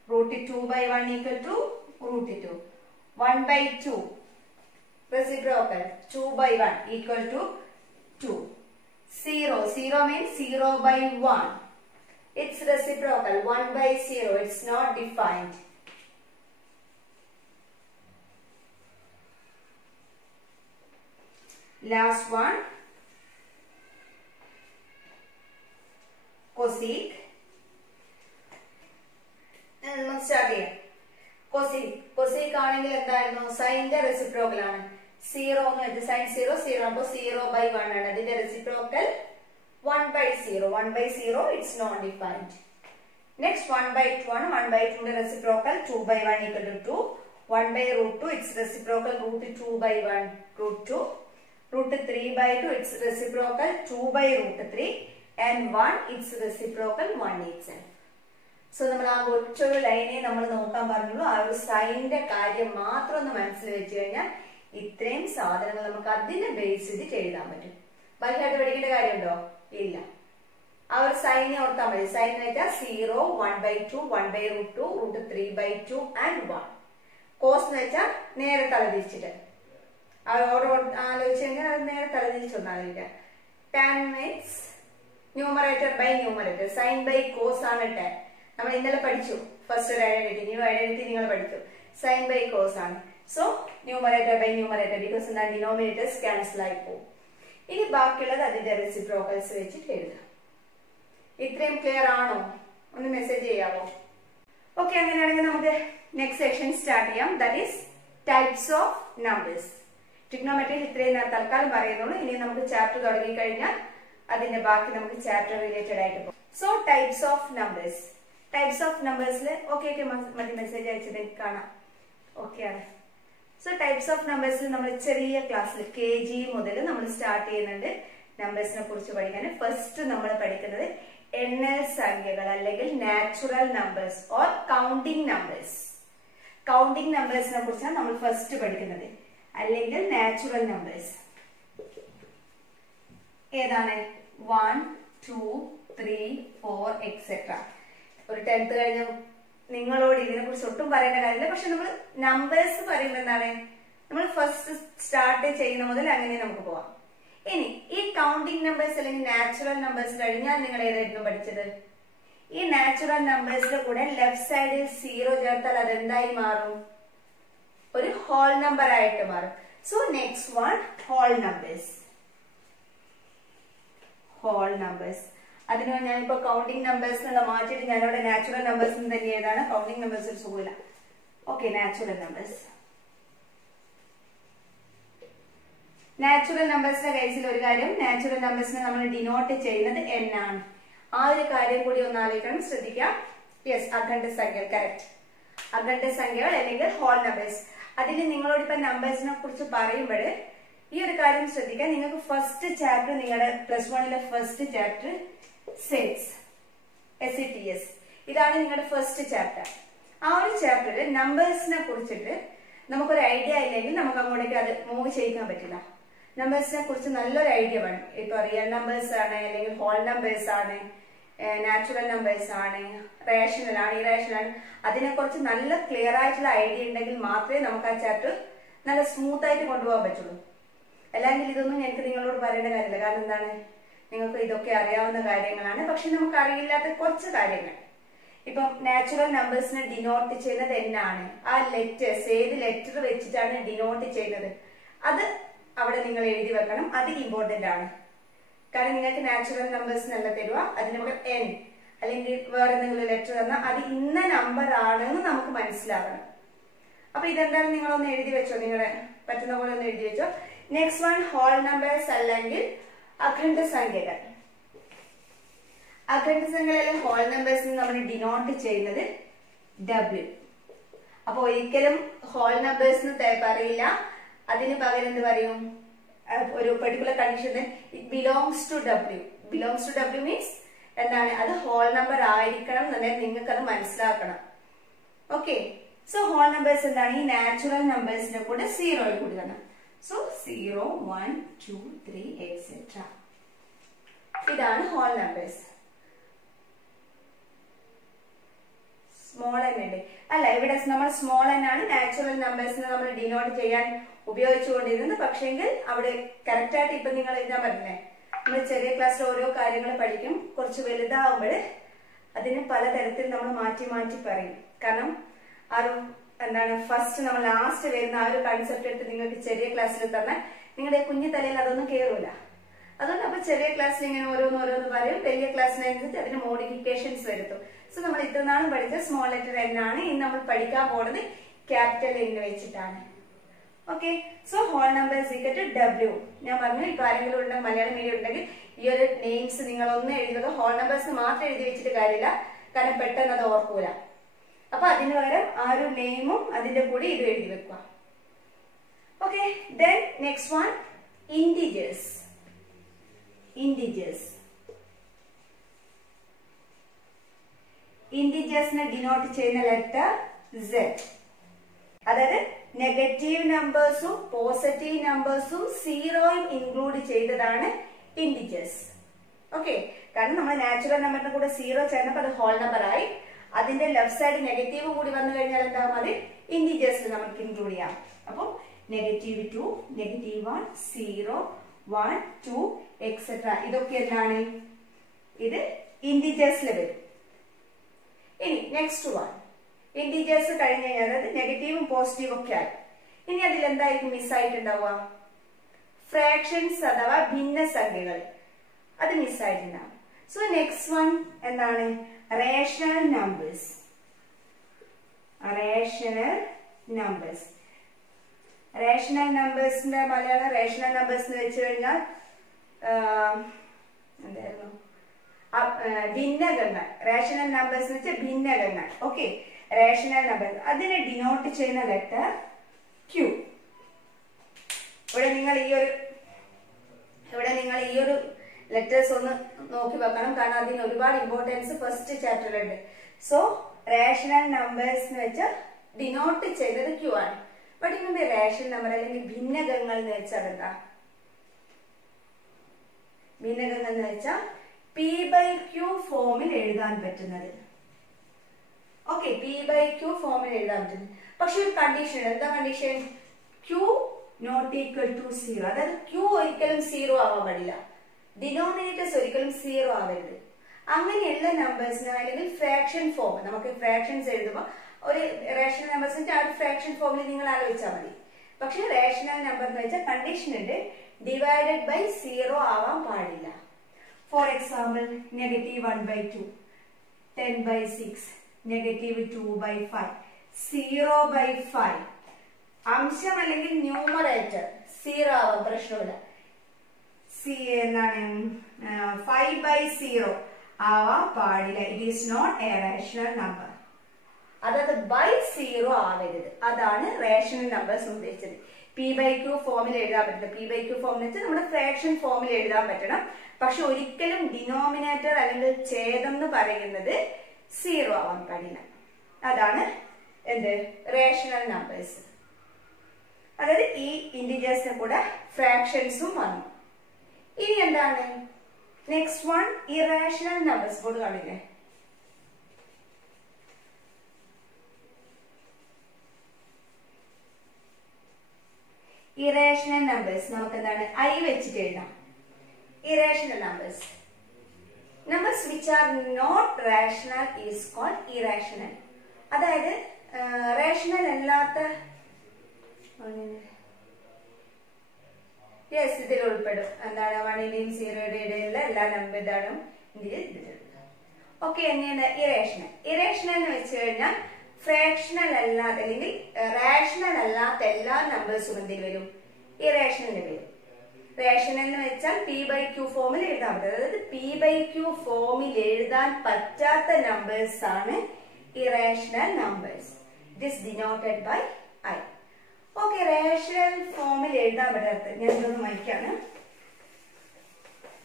√2/1 equal to √2. 1/2 reciprocal 2/1 equal to 2. 0 means 0/1. Its reciprocal 1/0. It's not defined. Last one, cosec. നമുക്ക് സ്റ്റാർട്ട് ചെയ്യാം. cosec ആണെങ്കിൽ എന്തായിരുന്നു? സൈന്റെ റെസിപ്രോക്കൽ ആണ്. 0 എന്ന് വെച്ചാൽ സൈൻ 0 അപ്പോൾ 0/1 ആണ്. അതിന്റെ reciprocal 1/0. 1/0 it's not defined. Next 1/2 ആണ്. 1/2ന്റെ reciprocal 2/1 equal to 2. 1/√2 its reciprocal √2/1 √2. √3/2 its reciprocal 2/√3 and 1 its reciprocal 1 itself. So നമ്മൾ ആ ഒറ്റൊരു ലൈനെ നമ്മൾ നോക്കാൻ പറഞ്ഞുള്ളൂ. ആ ഒരു സൈനിന്റെ കാര്യം മാത്രം ഒന്ന് മനസ്സിൽ വെച്ച് കഴിഞ്ഞാൽ ഇത്രയും സാധനങ്ങൾ നമുക്ക് അതിനെ ബേസ് ചെയ്തിട്ട് എഴുതാൻ പറ്റും. ബാക്കിയായിട്ട് പഠിക്കേണ്ട കാര്യമുണ്ടോ? ഇല്ല. ആ ഒരു സൈനെ ഓർത്താൽ മതി. സൈൻ എന്ന് വെച്ചാൽ 0, 1/2, 1/√2, √3/2 and 1. കോസ് എന്ന് വെച്ചാൽ നേരെ തലതിരിച്ചിട്ട് ആ ഓർഡർ ആലോചിച്ച് കഴിഞ്ഞാൽ അത് നേരെ തലതിരിച്ചൊന്നും ആലോചിക്കാം. Tan means numerator by numerator. Sine by cos ആണ് ടാൻ. നമ്മൾ ഇന്നലെ പഠിച്ചു ഫസ്റ്റ് ഒരു ഐഡന്റിറ്റി, ന്യൂ ഐഡന്റിറ്റി നിങ്ങൾ പഠിച്ചു. സൈൻ ബൈ കോസ് ആണ്. So numerator by numerator because എന്താ ഡിനോമിനേറ്റേഴ്സ് ക്യാൻസൽ ആയി പോകും. ഇനി ബാക്കിയുള്ളത് അതിന്റെ റെസിപ്രോക്കൽസ് വെച്ചിട്ട് എഴുതാം. ഇത്രയും ക്ലിയർ ആണോ? ഒന്ന് മെസ്സേജ് ചെയ്യാമോ? ഓക്കെ, അങ്ങനെയാണെങ്കിൽ നമുക്ക് നെക്സ്റ്റ് സെക്ഷൻ സ്റ്റാർട്ട് ചെയ്യാം. That is types of numbers. ട്രിഗ്നോമെട്രിയിൽ ഇത്രയും ഞാൻ തൽക്കാലം പറയുന്നുള്ളൂ. ഇനി നമുക്ക് ചാപ്റ്റർ തുടങ്ങി കഴിഞ്ഞാൽ അതിന്റെ ബാക്കി നമുക്ക് ചാപ്റ്റർ റിലേറ്റഡ് ആയിട്ട് പോകും. So types of numbers. Types of നമ്പേഴ്സിൽ ഓക്കെ മതി, മെസ്സേജ് അയച്ചത് കാണാം. ഓക്കെ ആണ്. സോ ടൈപ്സ് ഓഫ് നമ്പേഴ്സിൽ നമ്മൾ ചെറിയ ക്ലാസ്സിൽ KG മുതൽ നമ്മൾ സ്റ്റാർട്ട് ചെയ്യുന്നുണ്ട് നമ്പേഴ്സിനെ കുറിച്ച് പഠിക്കാൻ. ഫസ്റ്റ് നമ്മൾ പഠിക്കുന്നത് എണ്ണൽ സംഖ്യകൾ അല്ലെങ്കിൽ natural numbers or counting numbers. Counting നമ്പേഴ്സിനെ കുറിച്ചാണ് നമ്മൾ ഫസ്റ്റ് പഠിക്കുന്നത്, അല്ലെങ്കിൽ നാച്ചുറൽ നമ്പേഴ്സ്. ഏതാണ്? 1, 2, 3, 4 എക്സെട്ര. ഒരു 10th കഴിഞ്ഞ നിങ്ങളോട് ഇതിനെ കുറിച്ച് ഒട്ടും പറയേണ്ട കാര്യമില്ല. പക്ഷെ നമ്മൾ നമ്പേഴ്സ് പറയുമ്പോൾ എന്താണ്, നമ്മൾ ഫസ്റ്റ് സ്റ്റാർട്ട് ചെയ്യുന്ന മുതൽ അങ്ങനെ നമുക്ക് പോവാം. ഇനി ഈ കൗണ്ടിങ് നമ്പേഴ്സ് അല്ലെങ്കിൽ നാച്ചുറൽ നമ്പേഴ്സ് കഴിഞ്ഞാൽ നിങ്ങൾ ഏതായിരുന്നു പഠിച്ചത്? ഈ നാച്ചുറൽ നമ്പേഴ്സിന്റെ കൂടെ ലെഫ്റ്റ് സൈഡിൽ 0 ചേർത്താൽ അതെന്തായി മാറും? ഒരു ഹോൾ നമ്പർ ആയിട്ട് മാറും. So next one whole numbers. Whole numbers. അതിന് ഞാനിപ്പോ കൗണ്ടിങ് നമ്പേഴ്സ് എന്നുള്ള മാറ്റിയിട്ട് ഞാനിവിടെ നാച്ചുറൽ നമ്പേഴ്സ് തന്നെ ഏതാണ്? കൗണ്ടിങ് നമ്പേഴ്സ് ഒരു സുഖമില്ല. Okay, natural numbers. നാച്ചുറൽ നമ്പേഴ്സിന്റെ കേസിൽ ഒരു കാര്യം, നാച്ചുറൽ നമ്പേഴ്സിനെ നമ്മൾ ഡിനോട്ട് ചെയ്യുന്നത് n ആണ്. ആ ഒരു കാര്യം കൂടി ഒന്ന് ആലോചിക്കണം, ശ്രദ്ധിക്കാം. യെസ്, അഖണ്ഡ സംഖ്യകൾ, കറക്റ്റ്. അഖണ്ഡ സംഖ്യകൾ അല്ലെങ്കിൽ ഹോൾ നമ്പേഴ്സ്. അതിൽ നിങ്ങളോട് ഇപ്പൊ നമ്പേഴ്സിനെ കുറിച്ച് പറയുമ്പോൾ ഈ ഒരു കാര്യം ശ്രദ്ധിക്കാം. നിങ്ങൾക്ക് ഫസ്റ്റ് ചാപ്റ്റർ, നിങ്ങളുടെ +1 ഫസ്റ്റ് ചാപ്റ്റർ സെറ്റ്സ്, SETS, ഇതാണ് നിങ്ങളുടെ ഫസ്റ്റ് ചാപ്റ്റർ. ആ ഒരു ചാപ്റ്ററിൽ നമ്പേഴ്സിനെ കുറിച്ചിട്ട് നമുക്കൊരു ഐഡിയ ഇല്ലെങ്കിൽ നമുക്ക് അങ്ങോട്ടേക്ക് അത് മൂവ് ചെയ്യിക്കാൻ പറ്റില്ല. നമ്പേഴ്സിനെ കുറിച്ച് നല്ലൊരു ഐഡിയ വേണം. ഇപ്പൊ റിയൽ നമ്പേഴ്സ് ആണ്, അല്ലെങ്കിൽ ഹോൾ നമ്പേഴ്സ് ആണ്, നാച്ചുറൽ നമ്പേഴ്സ് ആണ്, റേഷണൽ ആണ്, ഇറേഷണൽ ആണ്, അതിനെക്കുറിച്ച് നല്ല ക്ലിയർ ആയിട്ടുള്ള ഐഡിയ ഉണ്ടെങ്കിൽ മാത്രമേ നമുക്ക് ആ ചാപ്റ്റർ നല്ല സ്മൂത്ത് ആയിട്ട് കൊണ്ടുപോകാൻ പറ്റുള്ളൂ. അല്ലെങ്കിൽ ഇതൊന്നും എനിക്ക് നിങ്ങളോട് പറയേണ്ട കാര്യമില്ല. കാരണം എന്താണ്, നിങ്ങൾക്ക് ഇതൊക്കെ അറിയാവുന്ന കാര്യങ്ങളാണ്. പക്ഷെ നമുക്ക് അറിയില്ലാത്ത കുറച്ച് കാര്യങ്ങൾ. ഇപ്പം നാച്ചുറൽ നമ്പേഴ്സിനെ ഡിനോട്ട് ചെയ്യുന്നത് എന്നാണ്, ആ ലെറ്റേഴ്സ് ഏത് ലെറ്റർ വെച്ചിട്ടാണ് ഡിനോട്ട് ചെയ്യുന്നത്, അത് അവിടെ നിങ്ങൾ എഴുതി വെക്കണം. അത് ഇമ്പോർട്ടന്റ് ആണ്. കാരണം നിങ്ങൾക്ക് നാച്ചുറൽ നമ്പേഴ്സ് നല്ല തരുക, അതിന് പകരം n അല്ലെങ്കിൽ വേറെ എന്തെങ്കിലും ലെറ്റർ തന്നാൽ അത് ഇന്ന നമ്പർ ആണെന്ന് നമുക്ക് മനസ്സിലാവണം. അപ്പൊ ഇതെന്തായാലും നിങ്ങളൊന്ന് എഴുതി വെച്ചോ, നിങ്ങളെ പറ്റുന്ന പോലെ ഒന്ന് എഴുതി വെച്ചോ. നെക്സ്റ്റ് വൺ, ഹോൾ നമ്പേഴ്സ് അല്ലെങ്കിൽ അഖണ്ഡ സംഖ്യകൾ. അഖണ്ഡ സംഖ്യകളിലെ ഹോൾ നമ്പേഴ്സിന് നമ്മൾ ഡിനോട്ട് ചെയ്യുന്നത് W. അപ്പൊ ഒരിക്കലും ഹോൾ നമ്പേഴ്സ് പറയില്ല, അതിന് പകരം എന്ത് പറയും, ഒരു particular condition, it belongs to W. Belongs to W means എന്താണ്, അത് ഹോൾ നമ്പർ ആയിരിക്കണം എന്നുണ്ടെങ്കിൽ നിങ്ങൾക്ക് അത് മനസ്സിലാക്കണം. ഓക്കെ, സോ ഹോൾ നമ്പേഴ്സ് എന്താണ്, ഈ നാച്ചുറൽ നമ്പേഴ്സിന്റെ കൂടെ 0 കൂടി തന്നെ. So 0, 1, 2, 3 etc. ഇതാണ് ഹോൾ നമ്പേഴ്സ്. സ്മോൾ n ഉണ്ട് അല്ല, ഇവിടെ നമ്മൾ സ്മോൾ n ആണ് നാച്ചുറൽ നമ്പേഴ്സിനെ നമ്മൾ ഡിനോട്ട് ചെയ്യാൻ ഉപയോഗിച്ചുകൊണ്ടിരുന്നത്. പക്ഷെങ്കിൽ അവിടെ കറക്റ്റ് ആയിട്ട് ഇപ്പൊ നിങ്ങൾ എഴുതാൻ പറ്റില്ലേ, നമ്മൾ ചെറിയ ക്ലാസ്സിൽ ഓരോ കാര്യങ്ങൾ പഠിക്കും, കുറച്ച് വലുതാവുമ്പോൾ അതിന് പലതരത്തിൽ നമ്മൾ മാറ്റി മാറ്റി പറയും. കാരണം ആ ഒരു എന്താണ്, ഫസ്റ്റ് നമ്മൾ ലാസ്റ്റ് വരുന്ന ആ ഒരു കൺസെപ്റ്റ് എടുത്ത് നിങ്ങൾക്ക് ചെറിയ ക്ലാസ്സിൽ തന്നെ നിങ്ങളുടെ കുഞ്ഞു തലയിൽ അതൊന്നും കയറൂല. അതുകൊണ്ട് അപ്പൊ ചെറിയ ക്ലാസ്സിൽ ഇങ്ങനെ ഓരോന്ന് പറയും, വലിയ ക്ലാസ്സിനനുസരിച്ച് അതിന് മോഡിഫിക്കേഷൻസ് വരുത്തും. സോ നമ്മൾ ഇത്രനാളും പഠിച്ച സ്മോൾ ലെറ്റർ n ആണ്. ഇനി നമ്മൾ പഠിക്കാൻ പോകുന്നത് ക്യാപിറ്റൽ n വെച്ചിട്ടാണ്. Okay, so whole numbers equal to W. ഞാൻ പറഞ്ഞു, ഇപ്പൊ ആരെങ്കിലും ഉണ്ടെങ്കിൽ മലയാളം മീഡിയം ഉണ്ടെങ്കിൽ ഈ ഒരു നെയിംസ് നിങ്ങൾ ഒന്ന് എഴുതുക. ഹോൾ നമ്പേഴ്സ് മാത്രം എഴുതി വെച്ചിട്ട് കാര്യമില്ല, കാരണം പെട്ടെന്ന് അത് ഓർക്കൂല. അപ്പൊ അതിന് പകരം ആ ഒരു നെയിമും അതിന്റെ കൂടെ ഇത് എഴുതി വെക്കുക. Okay, then next one, integers. ഇന്റിജേഴ്സിനെ ഡിനോട്ട് ചെയ്യുന്ന ലെറ്റർ Z. അതായത് നെഗറ്റീവ് നമ്പേഴ്സും പോസിറ്റീവ് നമ്പേഴ്സും 0യും ഇൻക്ലൂഡ് ചെയ്തതാണ് ഇന്റിജേഴ്സ്. ഓക്കെ, കാരണം നമ്മൾ നാച്ചുറൽ നമ്പറിന്റെ കൂടെ 0 ചേർന്നപ്പോൾ അത് ഹോൾ നമ്പർ ആയി. അതിന്റെ ലെഫ്റ്റ് സൈഡ് നെഗറ്റീവ് കൂടി വന്നു കഴിഞ്ഞാൽ എന്താകും, അത് ഇന്റിജേഴ്സിൽ നമുക്ക് ഇൻക്ലൂഡ് ചെയ്യാം. അപ്പൊ -2, -1, 0, 1, 2 etc. ഇതൊക്കെ എന്താണ്, ഇത് ഇന്റിജേഴ്സിൽ വരും. ഇനി നെക്സ്റ്റ് വൺ, ഇന്റിജേഴ്സ് കഴിഞ്ഞ് കഴിഞ്ഞാൽ അത് നെഗറ്റീവും പോസിറ്റീവും ഒക്കെ ആയി. ഇനി അതിൽ എന്തായിരിക്കും മിസ്സായിട്ടുണ്ടാവുക, ഫ്രാക്ഷൻസ് അഥവാ ഭിന്നസംഖ്യകൾ, അത് മിസ്സായിട്ടുണ്ടാവും. സോ നെക്സ്റ്റ് വൺ എന്താണ്, റേഷണൽ നമ്പേഴ്സ്. റേഷണൽ നമ്പേഴ്സിന്റെ മലയാളം റേഷണൽ നമ്പേഴ്സ് എന്ന് വെച്ച് കഴിഞ്ഞാൽ എന്തായിരുന്നു, ഭിന്നകങ്ങൾ. റേഷണൽ നമ്പേഴ്സ് എന്ന് വെച്ചാൽ ഭിന്നകങ്ങൾ. ഓക്കെ, റേഷണൽ നമ്പേഴ്സ് അതിനെ ഡിനോട്ട് ചെയ്യുന്ന ലെറ്റർ Q. ഇവിടെ നിങ്ങൾ ഈ ഒരു ലെറ്റേഴ്സ് ഒന്ന് നോക്കി വെക്കണം, കാരണം അതിന് ഒരുപാട് ഇമ്പോർട്ടൻസ് ഫസ്റ്റ് ചാപ്റ്ററിലുണ്ട്. സോ റേഷണൽ നമ്പേഴ്സ് എന്ന് വെച്ചാൽ ഡിനോട്ട് ചെയ്തത് Q ആണ്. ബട്ട് ഇതിന്റെ റേഷണൽ നമ്പർ അല്ലെങ്കിൽ ഭിന്നകങ്ങൾ എന്ന് വെച്ചാൽ എന്താ, ഭിന്നകങ്ങൾ എന്ന് വെച്ചാൽ P/Q ഫോമിൽ എഴുതാൻ പറ്റുന്നത്. ഓക്കെ, P/Q ഫോമിൽ എഴുതാൻ പറ്റുന്നത്. പക്ഷെ ഒരു കണ്ടീഷൻ, എന്താ condition, Q not equal to 0. അതായത് Q ഒരിക്കലും 0 ആവാൻ പാടില്ല, ഡിനോമിനേറ്റേഴ്സ് ഒരിക്കലും 0 ആവരുത്. അങ്ങനെയുള്ള നമ്പേഴ്സിന് അല്ലെങ്കിൽ ഫ്രാക്ഷൻ ഫോം, നമുക്ക് ഫ്രാക്ഷൻസ് എഴുതുമ്പോൾ ഒരു റേഷണൽ നമ്പേഴ്സിന്റെ ആ ഒരു ഫ്രാക്ഷൻ ഫോമിൽ നിങ്ങൾ ആലോചിച്ചാൽ മതി. പക്ഷെ റേഷണൽ നമ്പർ എന്ന് വെച്ചാൽ കണ്ടീഷൻ ഉണ്ട്, ഡിവൈഡഡ് ബൈ 0 ആവാൻ പാടില്ല. Four example, -1/2, 10/6, -2/5, 0/5. അംശം അല്ലെങ്കിൽ ന്യൂമറേറ്റർ സീറോ ആവാം, പ്രശ്നമില്ല. എന്താണ് 5/0 ആവാൻ പാടില്ല. It is not a rational number. അതായത് ബൈ 0 ആവരുത്. അതാണ് റേഷണൽ നമ്പേഴ്സ് ഉദ്ദേശിച്ചത്. p/q ഫോമിൽ എഴുതാൻ പറ്റില്ല. p/q ഫോം എന്ന് വെച്ചാൽ നമ്മുടെ ഫ്രാക്ഷൻ ഫോമിൽ എഴുതാൻ പറ്റണം. പക്ഷെ ഒരിക്കലും ഡിനോമിനേറ്റർ അല്ലെങ്കിൽ ഛേദം എന്ന് പറയുന്നത് 0 ആവാൻ പാടില്ല. അതാണ് എന്ത് റേഷണൽ നമ്പേഴ്സ്. അതായത് ഈ ഇന്റിജേഴ്സിന്റെ കൂടെ ഫ്രാക്ഷൻസും വന്നു. ഇനി എന്താണ് next one? Irrational numbers. Board കാണില്ലേ? ഇറേഷണൽ നമ്പേഴ്സ് നമുക്ക് എന്താണ് ഐ വെച്ചിട്ട് എഴുതാം. Irrational numbers, numbers which are not rational is called irrational. അതായത് റേഷണൽ അല്ലാത്ത യെസ് ഇതിൽ ഉൾപ്പെടും. എന്താണ് 1ന്റെയും 0യുടെ ഇടയിലുള്ള എല്ലാ നമ്പർ ഇതാണ് ഓക്കെ. എങ്ങനെയാണ് ഇറേഷണൽ? ഇറേഷണൽ എന്ന് വെച്ച് കഴിഞ്ഞാൽ ഫ്രാക്ഷണൽ അല്ലാത്ത അല്ലെങ്കിൽ റേഷണൽ അല്ലാത്ത എല്ലാ നമ്പേഴ്സും എന്തിൽ വരും? ഇറേഷണലിൽ വരും. റേഷണൽ എന്ന് വെച്ചാൽ p/q ഫോമിൽ എഴുതാൻ പറ്റും. അതായത് p/q ഫോമിൽ എഴുതാൻ പറ്റാത്ത നമ്പേഴ്സ് ആണ് irrational numbers. It is denoted by I. Okay, rational ഫോമിൽ എഴുതാൻ പറ്റാത്ത ഞാൻ ഇതൊന്ന് വായിക്കാണ്.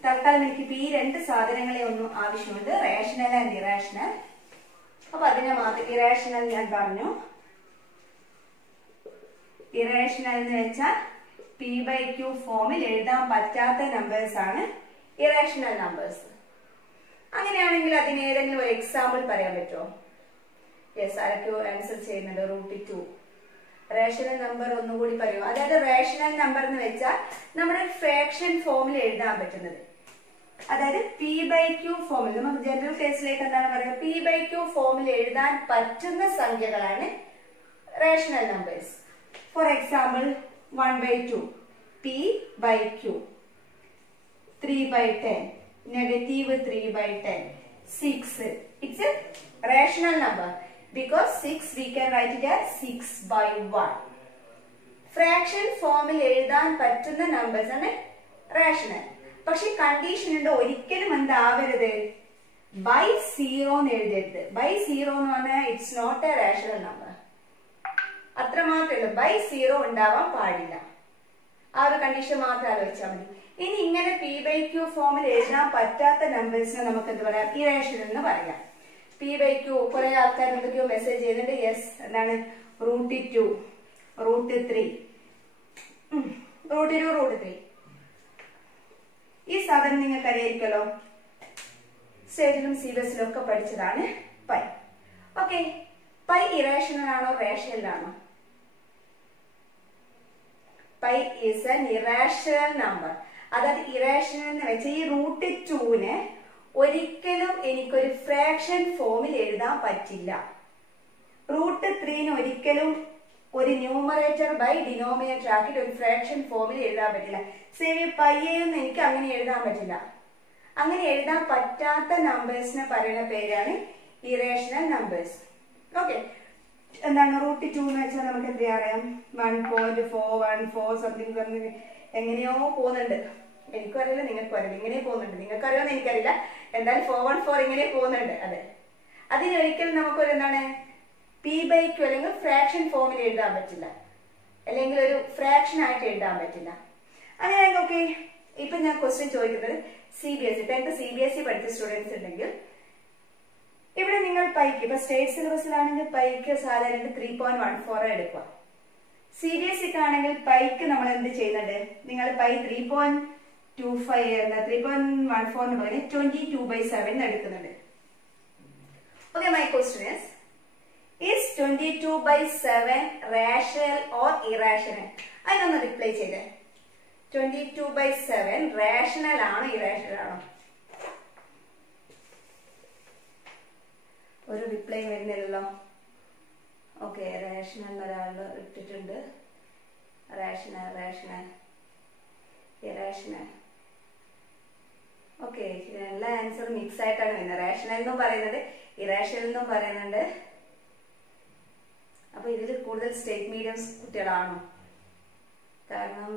തൽക്കാലം എനിക്ക് ഈ രണ്ട് സാധനങ്ങളെ ഒന്നും ആവശ്യമുണ്ട്, റേഷണൽ ആൻഡ് ഇറേഷണൽ. അപ്പൊ അതിനെ മാത്രം ഇറേഷണൽ ഞാൻ പറഞ്ഞു. ഇറേഷണൽ എന്ന് വെച്ചാൽ p/q ഫോമിൽ എഴുതാൻ പറ്റാത്ത നമ്പേഴ്സ് ആണ് ഇറേഷണൽ നമ്പേഴ്സ്. അങ്ങനെയാണെങ്കിൽ അതിന് ഏതെങ്കിലും ഒരു എക്സാമ്പിൾ പറയാൻ പറ്റുമോ? യെസ്, ആരൊക്കെയോ ആൻസർ ചെയ്യുന്നുണ്ട്. √2 റേഷണൽ നമ്പർ ഒന്നുകൂടി പറയൂ. അതായത് റേഷണൽ നമ്പർ എന്ന് വെച്ചാൽ നമ്മുടെ ഫ്രാക്ഷൻ ഫോമിൽ എഴുതാൻ പറ്റുന്നത്. അതായത് p/q ഫോമിൽ നമുക്ക് ജനറൽ കേസിലേക്ക് എന്താണ് പറയുക? p/q ഫോമിൽ എഴുതാൻ പറ്റുന്ന സംഖ്യകളാണ് rational numbers. For example 1/2, p/q, 3/10, -3/10, 6. It's a rational number because 6 we can write it as 6/1. Fraction ഫോമിൽ എഴുതാൻ പറ്റുന്ന നമ്പേഴ്സ് ആണ് റേഷണൽ. പക്ഷെ കണ്ടീഷൻ ഉണ്ട്, ഒരിക്കലും എന്താവരുത് /0 എന്ന് എഴുതരുത്. /0 എന്ന് പറഞ്ഞാൽ it's not a rational number. അത്ര മാത്രമേ ഉള്ളൂ, /0 ഉണ്ടാവാൻ പാടില്ല. ആ ഒരു കണ്ടീഷൻ മാത്രം ആലോചിച്ചാൽ മതി. ഇനി ഇങ്ങനെ p/q ഫോമിൽ എഴുതാൻ പറ്റാത്ത നമ്പേഴ്സിനെ നമുക്ക് എന്ത് പറയാം? ഇറേഷണൽ എന്ന് പറയാം. p/q കുറെ ആൾക്കാർ എന്തൊക്കെയോ മെസ്സേജ് ചെയ്യുന്നുണ്ട്. യെസ്, എന്താണ് √2, √3, √3. ഈ സാധനം നിങ്ങൾക്ക് അറിയായിരിക്കല്ലോ, സ്റ്റേറ്റിലും CBSE ഒക്കെ പഠിച്ചതാണ് പൈ. ഓക്കെ, പൈ ഇറേഷണൽ ആണോ റേഷണൽ ആണോ? Pi is N irrational number. അതായത് ഇറേഷണൽ എന്ന് വെച്ചാൽ ഈ √2നെ ഒരിക്കലും എനിക്കൊരു ഫ്രാക്ഷൻ ഫോമിൽ എഴുതാൻ പറ്റില്ല. √3ന് ഒരിക്കലും ഒരു ന്യൂമറേറ്റർ ബൈ ഡിനോമിനേറ്റർ ആക്കിയിട്ട് ഒരു ഫ്രാക്ഷൻ ഫോമിൽ എഴുതാൻ പറ്റില്ല. സെയിം പയ്യൊന്നും എനിക്ക് അങ്ങനെ എഴുതാൻ പറ്റില്ല. അങ്ങനെ എഴുതാൻ പറ്റാത്ത നമ്പേഴ്സിനെ പറയുന്ന പേരാണ് ഇറേഷണൽ നമ്പേഴ്സ്. ഓക്കെ, എന്താണ് √2 എന്ന് വെച്ചാൽ നമുക്ക് എന്ത് അറിയാം? 1.414 സംതിങ് എങ്ങനെയോ പോകുന്നുണ്ട്. എനിക്കും അറിയില്ല, നിങ്ങൾക്കും അറിയില്ല, ഇങ്ങനെ പോകുന്നുണ്ട്. നിങ്ങൾക്ക് അറിയാമെന്ന് എനിക്കറിയില്ല, എന്തായാലും 414 ഇങ്ങനെ പോകുന്നുണ്ട്. അതെ, അതിനൊരിക്കലും നമുക്കൊരു എന്താണ് p/q അല്ലെങ്കിൽ ഫ്രാക്ഷൻ ഫോമിൽ എഴുതാൻ പറ്റില്ല, അല്ലെങ്കിൽ ഒരു ഫ്രാക്ഷൻ ആയിട്ട് എഴുതാൻ പറ്റില്ല. അങ്ങനെയാണെങ്കിൽ ഓക്കെ, ഇപ്പൊ ഞാൻ ക്വസ്റ്റ്യൻ ചോദിക്കുന്നത് CBSE 10th CBSE പഠിച്ച സ്റ്റുഡൻസ് ഉണ്ടെങ്കിൽ ഇവിടെ നിങ്ങൾ പൈക്ക് ഇപ്പൊ സ്റ്റേറ്റ് സിലബസിലാണെങ്കിൽ പൈക്ക് സാധാരണ 3.14 എടുക്കുക. CBSE ആണെങ്കിൽ പൈക്ക് നമ്മൾ എന്ത് ചെയ്യുന്നുണ്ട്? നിങ്ങൾ പൈ 3.25 എന്ന 3.14 പകരം 22/7 എടുക്കുന്നുണ്ട്. Okay, my question is 22/7 rational or irrational? അതിനൊന്ന് റിപ്ലൈ ചെയ്തേ. 22/7 rational ആണോ ഇറാഷണൽ ആണോ? ഒരു റിപ്ലൈ വരുന്നില്ലല്ലോ. ഓക്കെ, റേഷണൽ ഒരാൾ ഇട്ടിട്ടുണ്ട്. Rational irrational. ഓക്കെ, എല്ലാ ആൻസർ മിക്സ് ആയിട്ടാണ് വരുന്നത്. റേഷണൽ എന്നും പറയുന്നുണ്ട്, ഇറാഷണൽ എന്നും പറയുന്നുണ്ട്. അപ്പൊ ഇതിൽ കൂടുതൽ സ്റ്റേറ്റ് മീഡിയം കുട്ടികളാണോ? കാരണം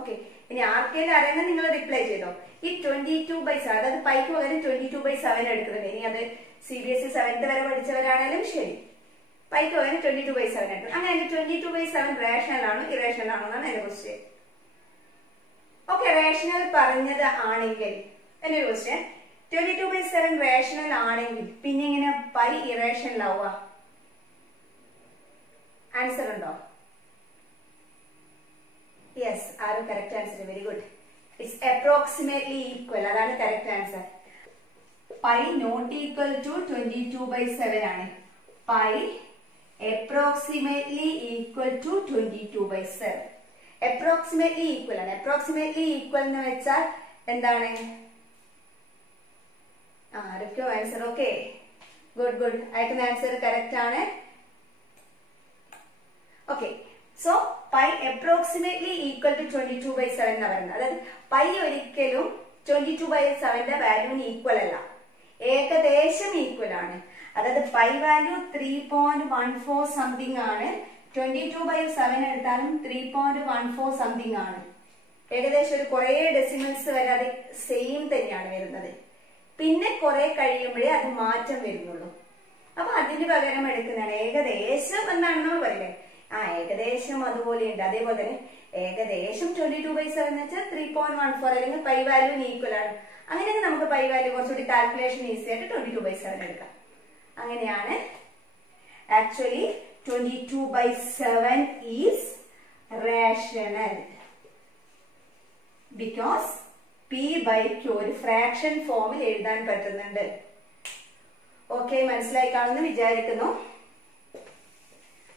ഓക്കെ. ഇനി ആർക്കെങ്കിലും അറിയുന്നത് നിങ്ങൾ റിപ്ലൈ ചെയ്തോ. ഈ 22/7 അതായത് പൈക്ക് പകരം 22/7 എടുക്കുന്നുണ്ട്. ഇനി അത് CBSE 7th വരെ പഠിച്ചവരാണേലും ശരി, പൈക്ക് പകരം 22/7 എടുക്കും. അങ്ങനെ 22/7 റേഷണൽ ആണോ ഇറേഷണൽ ആണോ എന്നാണ് എന്റെ ക്വസ്റ്റ്യൻ. ഓക്കെ, റേഷണൽ പറഞ്ഞത് ആണെങ്കിൽ എന്റെ ക്വസ്റ്റ്യൻ 22/7 റേഷണൽ ആണെങ്കിൽ പിന്നെ ഇങ്ങനെ പൈ ഇറേഷണൽ ആവുക? ആൻസർ ഉണ്ടോ? യെസ്, ആരും correct answer. Very good. It's approximately equal. അതാണ് correct answer. Pi not equal to 22/7 ആണ്. Pi approximately equal to 22/7. Approximately equal ആണ്. അപ്രോക്സിമേറ്റ്ലി ഈക്വൽ എന്ന് വെച്ചാൽ എന്താണ്? ആരൊക്കെയോ ആൻസർ. Okay, good good. അയക്കുന്ന ആൻസർ കറക്റ്റ് ആണ്. Okay, so pi approximately equal to 22/7 എന്നാ പറയുന്നത്. അതായത് പൈ ഒരിക്കലും 22/7 വാല്യൂന് ഈക്വൽ അല്ല, ഏകദേശം ഈക്വൽ ആണ്. അതായത് പൈ വാല്യൂ 3.14 സംതിങ് ആണ്. 22/7 എടുത്താലും 3.14 സംതിങ് ആണ്. ഏകദേശം ഒരു കുറെ ഡെസിമൽസ് വരെ അത് സെയിം തന്നെയാണ് വരുന്നത്. പിന്നെ കുറെ കഴിയുമ്പോഴേ അത് മാറ്റം വരുന്നുള്ളൂ. അപ്പൊ അതിന് പകരം എടുക്കുന്നതാണ് ഏകദേശം എന്നാണ് നമ്മൾ പറയുന്നത്. ഏകദേശം അതുപോലെ ഉണ്ട്. അതേപോലെ തന്നെ ഏകദേശം 22/7 എന്ന് വെച്ചാൽ 3.14 അല്ലെങ്കിൽ പൈ വാല്യൂന് ഈക്വൽ ആണ്. അങ്ങനെയൊക്കെ നമുക്ക് പൈ വാല്യൂ കുറച്ചുകൂടി കാൽക്കുലേഷൻ ഈസി ആയിട്ട് 22/7 എടുക്കാം. അങ്ങനെയാണ് actually 22/7 is rational because P/Q ഒരു ഫ്രാക്ഷൻ ഫോമിൽ എഴുതാൻ പറ്റുന്നുണ്ട്. ഓക്കെ, മനസ്സിലായി കാണുമെന്ന് വിചാരിക്കുന്നു.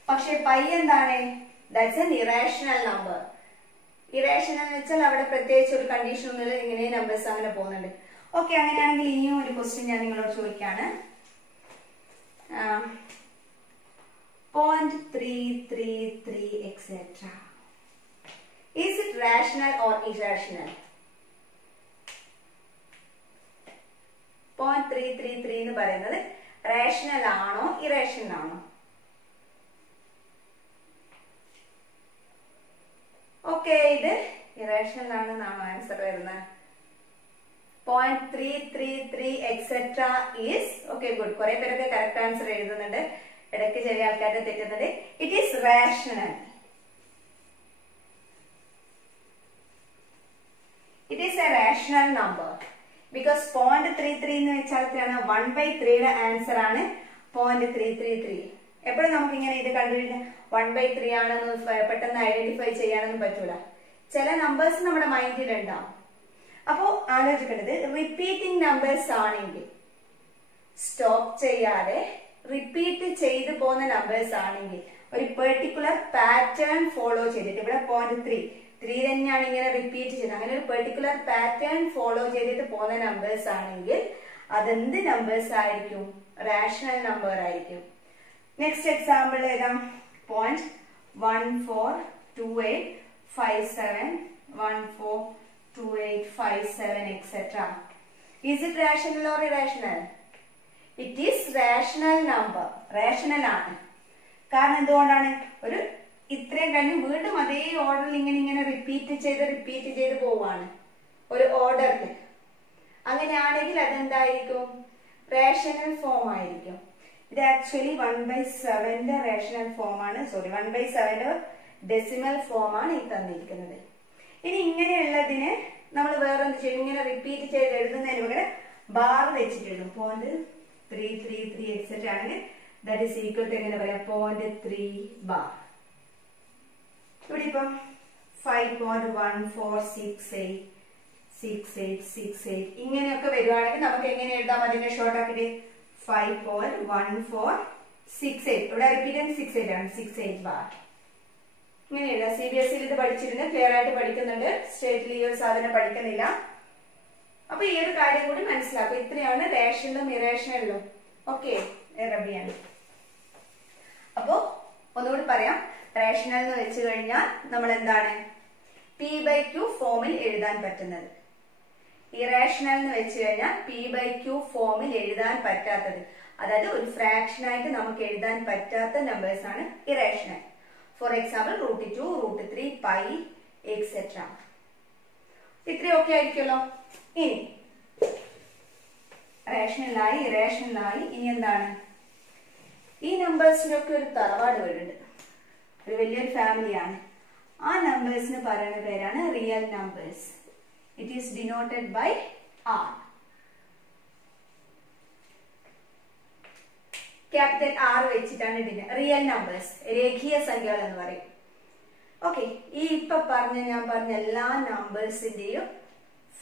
പക്ഷെ പൈ എന്താണ്? That's an irrational number. Irrational എന്ന് വെച്ചാൽ അവിടെ പ്രത്യേകിച്ച് ഒരു കണ്ടീഷൻ ഒന്നുമില്ല, ഇങ്ങനെ നമ്പേഴ്സ് അങ്ങനെ പോകുന്നുണ്ട്. ഓക്കെ, അങ്ങനെയാണെങ്കിൽ ഇനിയും ഒരു ക്വസ്റ്റ്യൻ ഞാൻ നിങ്ങളോട് ചോദിക്കാണ്. 0.333 etc. Is it rational or irrational? 0.333 എന്ന് പറയുന്നത് റേഷണൽ ആണോ ഇറേഷണൽ ആണോ? ഓക്കെ, ഇത് ഇറേഷണൽ ആണെന്നാണോ ആൻസർ വരുന്നത്? 0.333 etc. Is okay, good. കുറെ പേരൊക്കെ കറക്റ്റ് ആൻസർ എഴുതുന്നുണ്ട്. ഇടയ്ക്ക് ചെറിയ ആൾക്കാരുടെ തെറ്റുന്നുണ്ട്. It is rational. It is a rational number because 0.33 എന്ന് വെച്ചാൽ 1/3യുടെ ആൻസർ ആണ് 0.333. എപ്പോഴും നമുക്ക് ഇങ്ങനെ ഇത് കണ്ടുപിടിക്കാൻ 1/3 ആണെന്ന് പെട്ടെന്ന് ഐഡന്റിഫൈ ചെയ്യാനൊന്നും പറ്റൂല. ചില നമ്പേഴ്സ് നമ്മുടെ മൈൻഡിൽ ഉണ്ടാവും. അപ്പോ ആലോചിക്കേണ്ടത് റിപ്പീറ്റിംഗ് നമ്പേഴ്സ് ആണെങ്കിൽ സ്റ്റോപ്പ് ചെയ്യാതെ റിപ്പീറ്റ് ചെയ്തു പോകുന്ന നമ്പേഴ്സ് ആണെങ്കിൽ ഒരു പെർട്ടിക്കുലർ പാറ്റേൺ ഫോളോ ചെയ്തിട്ട് ഇവിടെ 0.3 തന്നെയാണ് ഇങ്ങനെ റിപ്പീറ്റ് ചെയ്യുന്നത്. അങ്ങനെ ഒരു പെർട്ടിക്കുലർ പാറ്റേൺ ഫോളോ ചെയ്തിട്ട് പോകുന്ന നമ്പേഴ്സ് ആണെങ്കിൽ അതെന്ത് നമ്പേഴ്സ് ആയിരിക്കും? റാഷണൽ നമ്പർ ആയിരിക്കും. നെക്സ്റ്റ് എക്സാമ്പിൾ ഏതാ? 0.142857 142857 etc. Is it rational or irrational? It is rational number. Rational ആണ്. കാരണം എന്തുകൊണ്ടാണ്? ഒരു ഇത്രയും കഴിഞ്ഞ് വീണ്ടും അതേ ഓർഡറിൽ ഇങ്ങനെ റിപ്പീറ്റ് ചെയ്ത് പോവാണ് ഒരു ഓർഡറിൽ. അങ്ങനെയാണെങ്കിൽ അതെന്തായിരിക്കും? റേഷണൽ ഫോം ആയിരിക്കും. ഇത് ആക്ച്വലി 1/7ന്റെ റേഷണൽ ഫോം ആണ്. 1/7ന്റെ ഡെസിമൽ ഫോം ആണ് ഈ തന്നിരിക്കുന്നത്. ഇനി ഇങ്ങനെയുള്ളതിന് നമ്മൾ വേറെന്ത് ചെയ്യും? ഇങ്ങനെ റിപ്പീറ്റ് ചെയ്ത് എഴുതുന്നതിന് പകരം ബാർ വെച്ചിട്ട് എഴുതും. 0.333 etc. ആണെങ്കിൽ ദാറ്റ് ഈസ് ഈക്വൽ ടു എങ്ങനെ പറയാം? 0.3 ബാർ. ഇവിടെ ഇപ്പം 5.14686868 ഇങ്ങനെയൊക്കെ വരുവാണെങ്കിൽ നമുക്ക് എങ്ങനെ എഴുതാം? അതിന്റെ ഷോർട്ട് ആക്കിയിട്ട് 5.1468. ഇവിടെ റിപ്പീറ്റ് 68 ആണ്. 68 ബാർ ഇങ്ങനെ എഴുതാം. CBSE ഇത് പഠിച്ചിരുന്നു, ക്ലിയർ ആയിട്ട് പഠിക്കുന്നുണ്ട്. സ്റ്റേറ്റിൽ ഈ ഒരു സാധനം പഠിക്കുന്നില്ല. അപ്പൊ ഈ ഒരു കാര്യം കൂടി മനസ്സിലാക്കും. ഇത്രയാണ് റേഷണലും ഇറേഷണലും. ഓക്കെ, റബിയാണ്. അപ്പോ ഒന്നുകൂടി പറയാം. റേഷണൽ എന്ന് വെച്ച് കഴിഞ്ഞാൽ നമ്മൾ എന്താണ്? P/Q ഫോമിൽ എഴുതാൻ പറ്റുന്നത്. ഇറേഷണൽ എന്ന് വെച്ച് കഴിഞ്ഞാൽ P/Q ഫോമിൽ എഴുതാൻ പറ്റാത്തത്, അതായത് ഒരു ഫ്രാക്ഷൻ ആയിട്ട് നമുക്ക് എഴുതാൻ പറ്റാത്ത നമ്പേഴ്സ് ആണ് irrational. For example √2, √3, pi etcetera. ഇത്രയും ഓക്കെ ആയിരിക്കുമല്ലോ. ഇനി റേഷണലായി ഇറേഷണലായി ഇനി എന്താണ്? ഈ നമ്പേഴ്സിനൊക്കെ ഒരു തറവാട് വീടുണ്ട്, ഒരു വലിയൊരു ഫാമിലിയാണ്. ആ നമ്പേഴ്സിന് പറയുന്ന പേരാണ് real numbers. It is denoted by R. Capital R വെച്ചിട്ടാണ് റിയൽ നമ്പേഴ്സ്, രേഖീയ സംഖ്യകൾ എന്ന് പറയും. ഓക്കെ, ഈ ഞാൻ പറഞ്ഞ എല്ലാ നമ്പേഴ്സിന്റെയും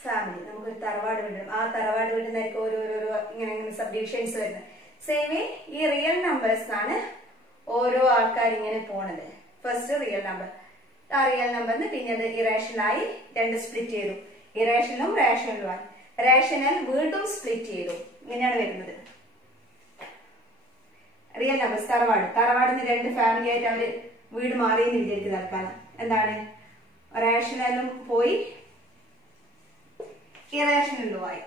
ഫാമിലി നമുക്കൊരു തറവാട് വീടും. ആ തറവാട് വീടുന്നായിരിക്കും ഓരോരോ ഇങ്ങനെ സബ് ഡിവിഷൻസ് വരുന്നത്. സെയിം വേ ഈ റിയൽ നമ്പേഴ്സ് ആണ് ഓരോ ആൾക്കാർ ഇങ്ങനെ പോണത്. ഫസ്റ്റ് റിയൽ നമ്പർ, ആ റിയൽ നമ്പറിന് പിന്നെ അത് ഇറേഷണലായി രണ്ട് സ്പ്ലിറ്റ് ചെയ്തു, ഇറേഷണലും റേഷണലുമായി. റേഷണൽ വീണ്ടും സ്പ്ലിറ്റ് ചെയ്തു. ഇങ്ങനെയാണ് വരുന്നത് റിയൽ നമ്പേഴ്സ്. തറവാടിന് രണ്ട് ഫാമിലി ആയിട്ട് അവര് വീട് മാറിയെന്ന് വിചാരിക്കുന്ന ആൾക്കാണ്. എന്താണ്? റേഷണലും പോയി ഇറേഷണലുമായി.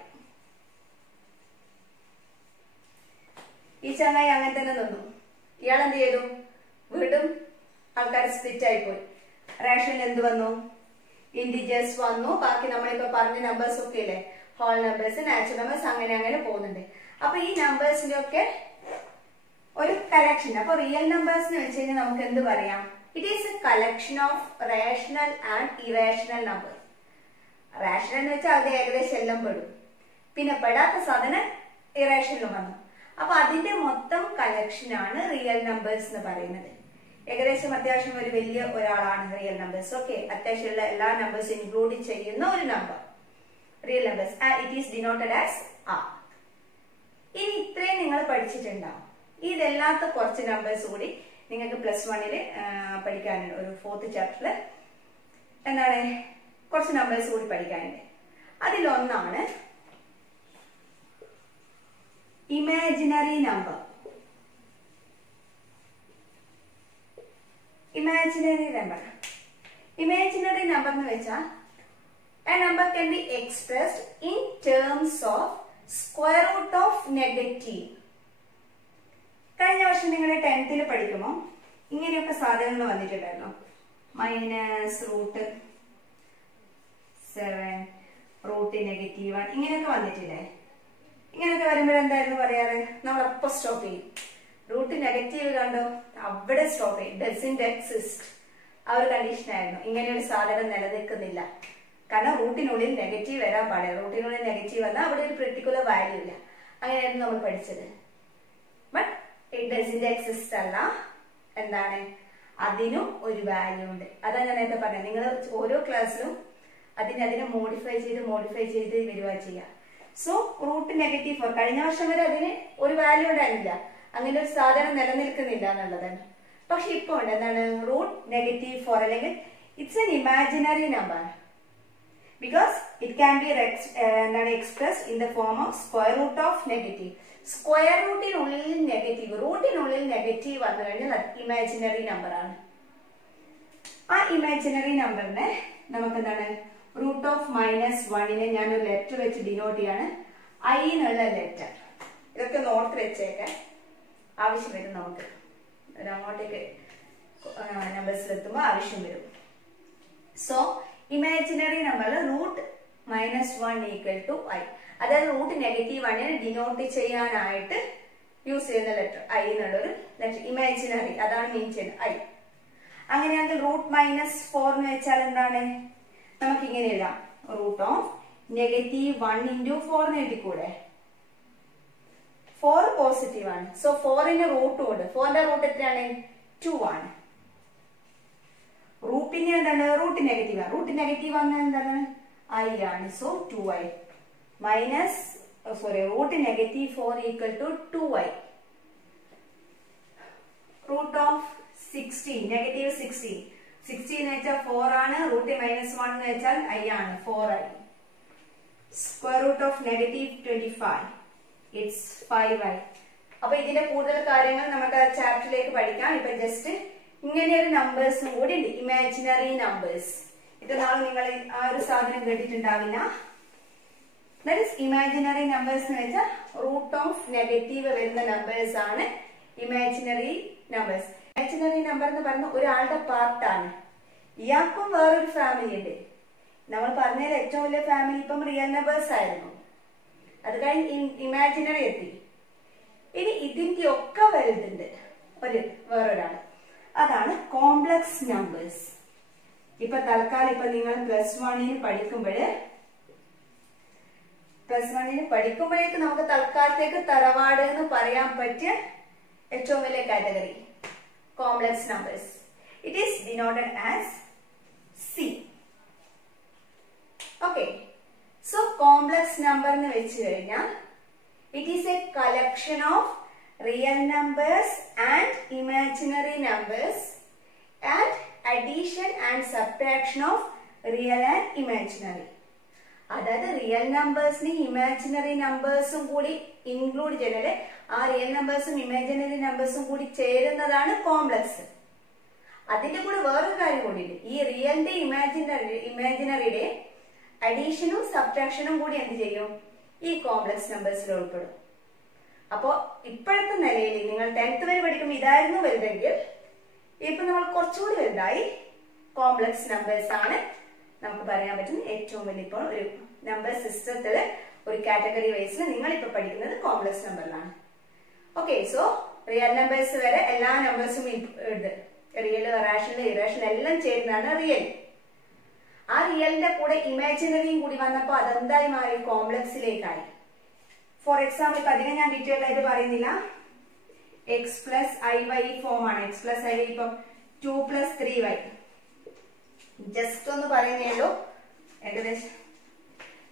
ഈ ചങ്ങായി അങ്ങനെ തന്നെ നിന്നു. ഇയാൾ എന്ത് ചെയ്തു? വീണ്ടും ആൾക്കാർ സ്പ്ലിറ്റ് ആയി പോയി. റേഷനിൽ എന്ത് വന്നു? ഇന്റിജേഴ്സ് വന്നു. ബാക്കി നമ്മളിപ്പോ പറഞ്ഞ നമ്പേഴ്സ് ഒക്കെ ഇല്ലേ, ഹോൾ നമ്പേഴ്സ്, നാച്ചുറൽ നമ്പേഴ്സ്, അങ്ങനെ അങ്ങനെ പോകുന്നുണ്ട്. അപ്പൊ ഈ നമ്പേഴ്സിന്റെ ഒക്കെ ഒരു കളക്ഷൻ. അപ്പൊ റിയൽ നമ്പേഴ്സ് എന്ന് വെച്ച് കഴിഞ്ഞാൽ നമുക്ക് എന്ത് പറയാം? It is a collection of rational and irrational number. Rational എന്ന് വെച്ചാൽ അത് ഏകദേശം എല്ലാം പെടും, പിന്നെ പെടാത്ത സാധനം ഇറേഷണലും വന്നു. അപ്പൊ അതിന്റെ മൊത്തം കളക്ഷൻ ആണ് റിയൽ നമ്പേഴ്സ് എന്ന് പറയുന്നത്. ഏകദേശം അത്യാവശ്യം ഒരു വലിയ ഒരാളാണ് റിയൽ നമ്പേഴ്സ്. ഓക്കെ, അത്യാവശ്യമുള്ള എല്ലാ നമ്പേഴ്സും ഇൻക്ലൂഡ് ചെയ്യുന്ന ഒരു number real numbers. It is denoted as R. ഇനി ഇത്രയും നിങ്ങൾ പഠിച്ചിട്ടുണ്ടാവും. ഇതല്ലാത്ത കുറച്ച് നമ്പേഴ്സ് കൂടി നിങ്ങൾക്ക് +1 പഠിക്കാനുണ്ട്. ഒരു 4th ചാപ്റ്ററിൽ എന്താണ് കുറച്ച് നമ്പേഴ്സ് കൂടി പഠിക്കാനുണ്ട്. അതിലൊന്നാണ് ഇമാജിനറി നമ്പർ. ഇമാജിനറി നമ്പർ എന്ന് വെച്ചാൽ a number can be expressed in terms of square root of negative. കഴിഞ്ഞ വർഷം നിങ്ങൾ 10th പഠിക്കുമ്പോൾ ഇങ്ങനെയൊക്കെ സാധനങ്ങൾ വന്നിട്ടുണ്ടായിരുന്നു. -√7, √-1 ഇങ്ങനെയൊക്കെ വന്നിട്ടില്ലേ? ഇങ്ങനെയൊക്കെ വരുമ്പോഴെന്തായിരുന്നു പറയാറ്? നമ്മളപ്പോ സ്റ്റോപ്പ് ചെയ്യും. റൂട്ട് നെഗറ്റീവ് കണ്ടോ, അവിടെ സ്റ്റോപ്പ് ചെയ്യും. ഡസന്റ് എക്സിസ്റ്റ് ആ ഒരു കണ്ടീഷൻ ആയിരുന്നു. ഇങ്ങനെ ഒരു സാധനം നിലനിൽക്കുന്നില്ല. കാരണം റൂട്ടിനുള്ളിൽ നെഗറ്റീവ് വരാൻ പാടില്ല. റൂട്ടിനുള്ളിൽ നെഗറ്റീവ് വന്നാൽ അവിടെ ഒരു പെർട്ടിക്കുലർ വാല്യൂ ഇല്ല. അങ്ങനെയായിരുന്നു നമ്മൾ പഠിച്ചത്. ബട്ട് ഇറ്റ് ഡസന്റ് എക്സിസ്റ്റ് അല്ല. എന്താണ്? അതിനും ഒരു വാല്യൂ ഉണ്ട്. അതാണ് ഞാൻ നേരത്തെ പറഞ്ഞത്. നിങ്ങൾ ഓരോ ക്ലാസ്സിലും അതിനെ മോഡിഫൈ ചെയ്ത് വരിക ചെയ്യുക. സോ √-4 കഴിഞ്ഞ വർഷം വരെ അതിന് ഒരു വാല്യൂ ഉണ്ടായിരുന്നില്ല. അങ്ങനെ ഒരു സാധനം നിലനിൽക്കുന്നില്ല എന്നുള്ളതാണ്. പക്ഷെ ഇപ്പൊ ഉണ്ട്. എന്താണ്? √-4 അല്ലെങ്കിൽ it's an imaginary number because it can be expressed in the form of square root of negative. Square റൂട്ടിനുള്ളിൽ നെഗറ്റീവ്, റൂട്ടിനുള്ളിൽ നെഗറ്റീവ് വന്നു കഴിഞ്ഞാൽ അത് ഇമാജിനറി നമ്പർ ആണ്. ആ ഇമാജിനറി നമ്പറിനെ നമുക്ക് എന്താണ്? √-1 ഞാനൊരു ലെറ്റർ വെച്ച് ഡിനോട്ട് ചെയ്യാണ്. I എന്നുള്ള ലെറ്റർ. ഇതൊക്കെ നോട്ട് വെച്ചേക്കാൻ ആവശ്യം വരും. നമുക്ക് അങ്ങോട്ടേക്ക് നമ്പേഴ്സിൽ എത്തുമ്പോൾ ആവശ്യം വരും. So imaginary number √-1 = I. അതായത് √-1 ഡിനോട്ട് ചെയ്യാനായിട്ട് യൂസ് ചെയ്യുന്ന ലെറ്റർ I എന്നുള്ളൊരു ലെറ്റർ. ഇമാജിനറി അതാണ് മീൻ ചെയ്യുന്നത് I. അങ്ങനെയാണെങ്കിൽ √-4 എന്ന് വെച്ചാൽ എന്താണ്? നമുക്ക് ഇങ്ങനെ എഴുതാം. √-1 × 4 എഴുതിക്കൂടെ? 4 പോസിറ്റീവ് ആണ്. സോ 4ന് റൂട്ടും ഉണ്ട്. 4ന്റെ റൂട്ട് എത്രയാണ്? 2 ആണ്. റൂട്ടിന് എന്താണ്? റൂട്ട് നെഗറ്റീവ് ആണ്. റൂട്ട് നെഗറ്റീവ് വന്നാൽ എന്താണ്? I ആണ്. So 2I √-4 = 2I. √16 -16 എന്ന് വെച്ചാൽ 4 ആണ്. √-1 എന്ന് വെച്ചാൽ I ആണ്. 4I. Square root of -25 it's 5I. അപ്പൊ ഇതിന്റെ കൂടുതൽ കാര്യങ്ങൾ നമുക്ക് ചാപ്റ്ററിലേക്ക് പഠിക്കാം. ഇപ്പൊ ജസ്റ്റ് ഇങ്ങനെ ഒരു നമ്പേഴ്സും കൂടി ഉണ്ട്, ഇമാജിനറി നമ്പേഴ്സ്. ഇത് നാളെ നിങ്ങൾ ആ ഒരു സാധനം കേട്ടിട്ടുണ്ടാവില്ല. ദാറ്റ് ഈസ് ഇമാജിനറി നമ്പേഴ്സ് എന്ന് വെച്ചാൽ √-നെഗറ്റീവ് വരുന്ന നമ്പേഴ്സ് ആണ് ഇമാജിനറി നമ്പേഴ്സ്. ഇമാജിനറി നമ്പർ എന്ന് പറയുന്ന ഒരാളുടെ പാർട്ടാണ്. ഇയാൾക്കും വേറൊരു ഫാമിലി ഉണ്ട്. നമ്മൾ പറഞ്ഞതിൽ ഏറ്റവും വലിയ ഫാമിലി ഇപ്പം റിയൽ നമ്പേഴ്സ് ആയിരുന്നു. അത് കഴിഞ്ഞ് ഇമാജിനറി എത്തി. ഇനി ഇതിന്റെ ഒക്കെ വലുതുണ്ട് വേറൊരാൾ, അതാണ് കോംപ്ലക്സ് നമ്പേഴ്സ്. ഇപ്പൊ തൽക്കാലം ഇപ്പൊ നിങ്ങൾ +1 പഠിക്കുമ്പോഴേക്ക് നമുക്ക് തൽക്കാലത്തേക്ക് തറവാട് എന്ന് പറയാൻ പറ്റിയ ഏറ്റവും വലിയ category complex numbers. It is denoted as C. Okay, so complex number എന്ന് വെച്ച് കഴിഞ്ഞാൽ it is a collection of real numbers and imaginary numbers and addition and subtraction of real and imaginary. അതായത് റിയൽ നമ്പേഴ്സിന് imaginary നമ്പേഴ്സും കൂടി include ചെയ്യുന്നത്, ആ real നമ്പേഴ്സും imaginary നമ്പേഴ്സും കൂടി ചേരുന്നതാണ് കോംപ്ലക്സ്. അതിന്റെ കൂടെ വേറൊരു കാര്യം കൂടിയുണ്ട്. ഈ റിയലിന്റെ ഇമാജിനറിയുടെ അഡീഷനും സബ്ട്രാക്ഷനും കൂടി എന്ത് ചെയ്യും? ഈ കോംപ്ലക്സ് നമ്പേഴ്സിൽ ഉൾപ്പെടും. അപ്പോ ഇപ്പോഴത്തെ നിലയിൽ നിങ്ങൾ 10th വരെ പഠിക്കുമ്പോൾ ഇതായിരുന്നു വലുതെങ്കിൽ ഇപ്പൊ നമ്മൾ കുറച്ചുകൂടി വലുതായി കോംപ്ലക്സ് നമ്പേഴ്സ് ആണ് നമുക്ക് പറയാൻ പറ്റുന്ന ഏറ്റവും വലിയ. ഇപ്പോൾ ഒരു നമ്പർ സിസ്റ്റത്തില് ഒരു കാറ്റഗറി വൈസിൽ നിങ്ങൾ ഇപ്പൊ പഠിക്കുന്നത് കോംപ്ലക്സ് നമ്പറിലാണ്. ഓക്കെ, സോ റിയൽ നമ്പേഴ്സ് വരെ എല്ലാ നമ്പേഴ്സും ഉണ്ട്. റിയൽ, റാഷണൽ, ഇറാഷണൽ എല്ലാം ചേരുന്നതാണ് റിയൽ. ആ റിയലിന്റെ കൂടെ ഇമാജിനറിയും കൂടി വന്നപ്പോൾ അതെന്തായി മാറി? കോംപ്ലക്സിലേക്കായി. ഫോർ എക്സാമ്പിൾ ഇപ്പൊ അതിനെ ഞാൻ ഡീറ്റെയിൽ ആയിട്ട് പറയുന്നില്ല. x+iy ഫോം ആണ്. x+iy ഇപ്പം 2+3y. ജസ്റ്റ് ഒന്ന് പറയുന്നേ ഉള്ളൂ. ഏകദേശം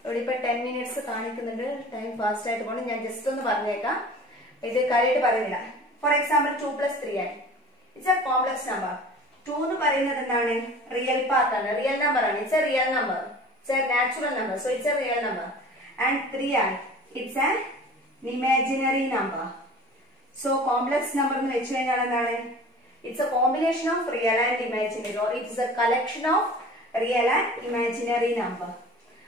ഇവിടെ ഇപ്പൊ 10 മിനിറ്റ്സ് കാണിക്കുന്നുണ്ട്. ടൈം ഫാസ്റ്റ് ആയിട്ട് കൊണ്ട് ഞാൻ ജസ്റ്റ് ഒന്ന് പറഞ്ഞേക്കാം. ഇത് കാര്യമായിട്ട് പറയുന്നില്ല. For example 2+3i. It's A complex number. 2 എന്ന് പറയുന്നത് എന്താണ്? റിയൽ പാർട്ട് ആണ്, റിയൽ നമ്പർ ആണ്. It's A real number, it's A natural number, so it's A real number. And 3i, it's an imaginary number. So complex number എന്ന് വെച്ച് കഴിഞ്ഞാൽ എന്താണ്? It's A combination of real and imaginary, or it's A collection of real and imaginary number.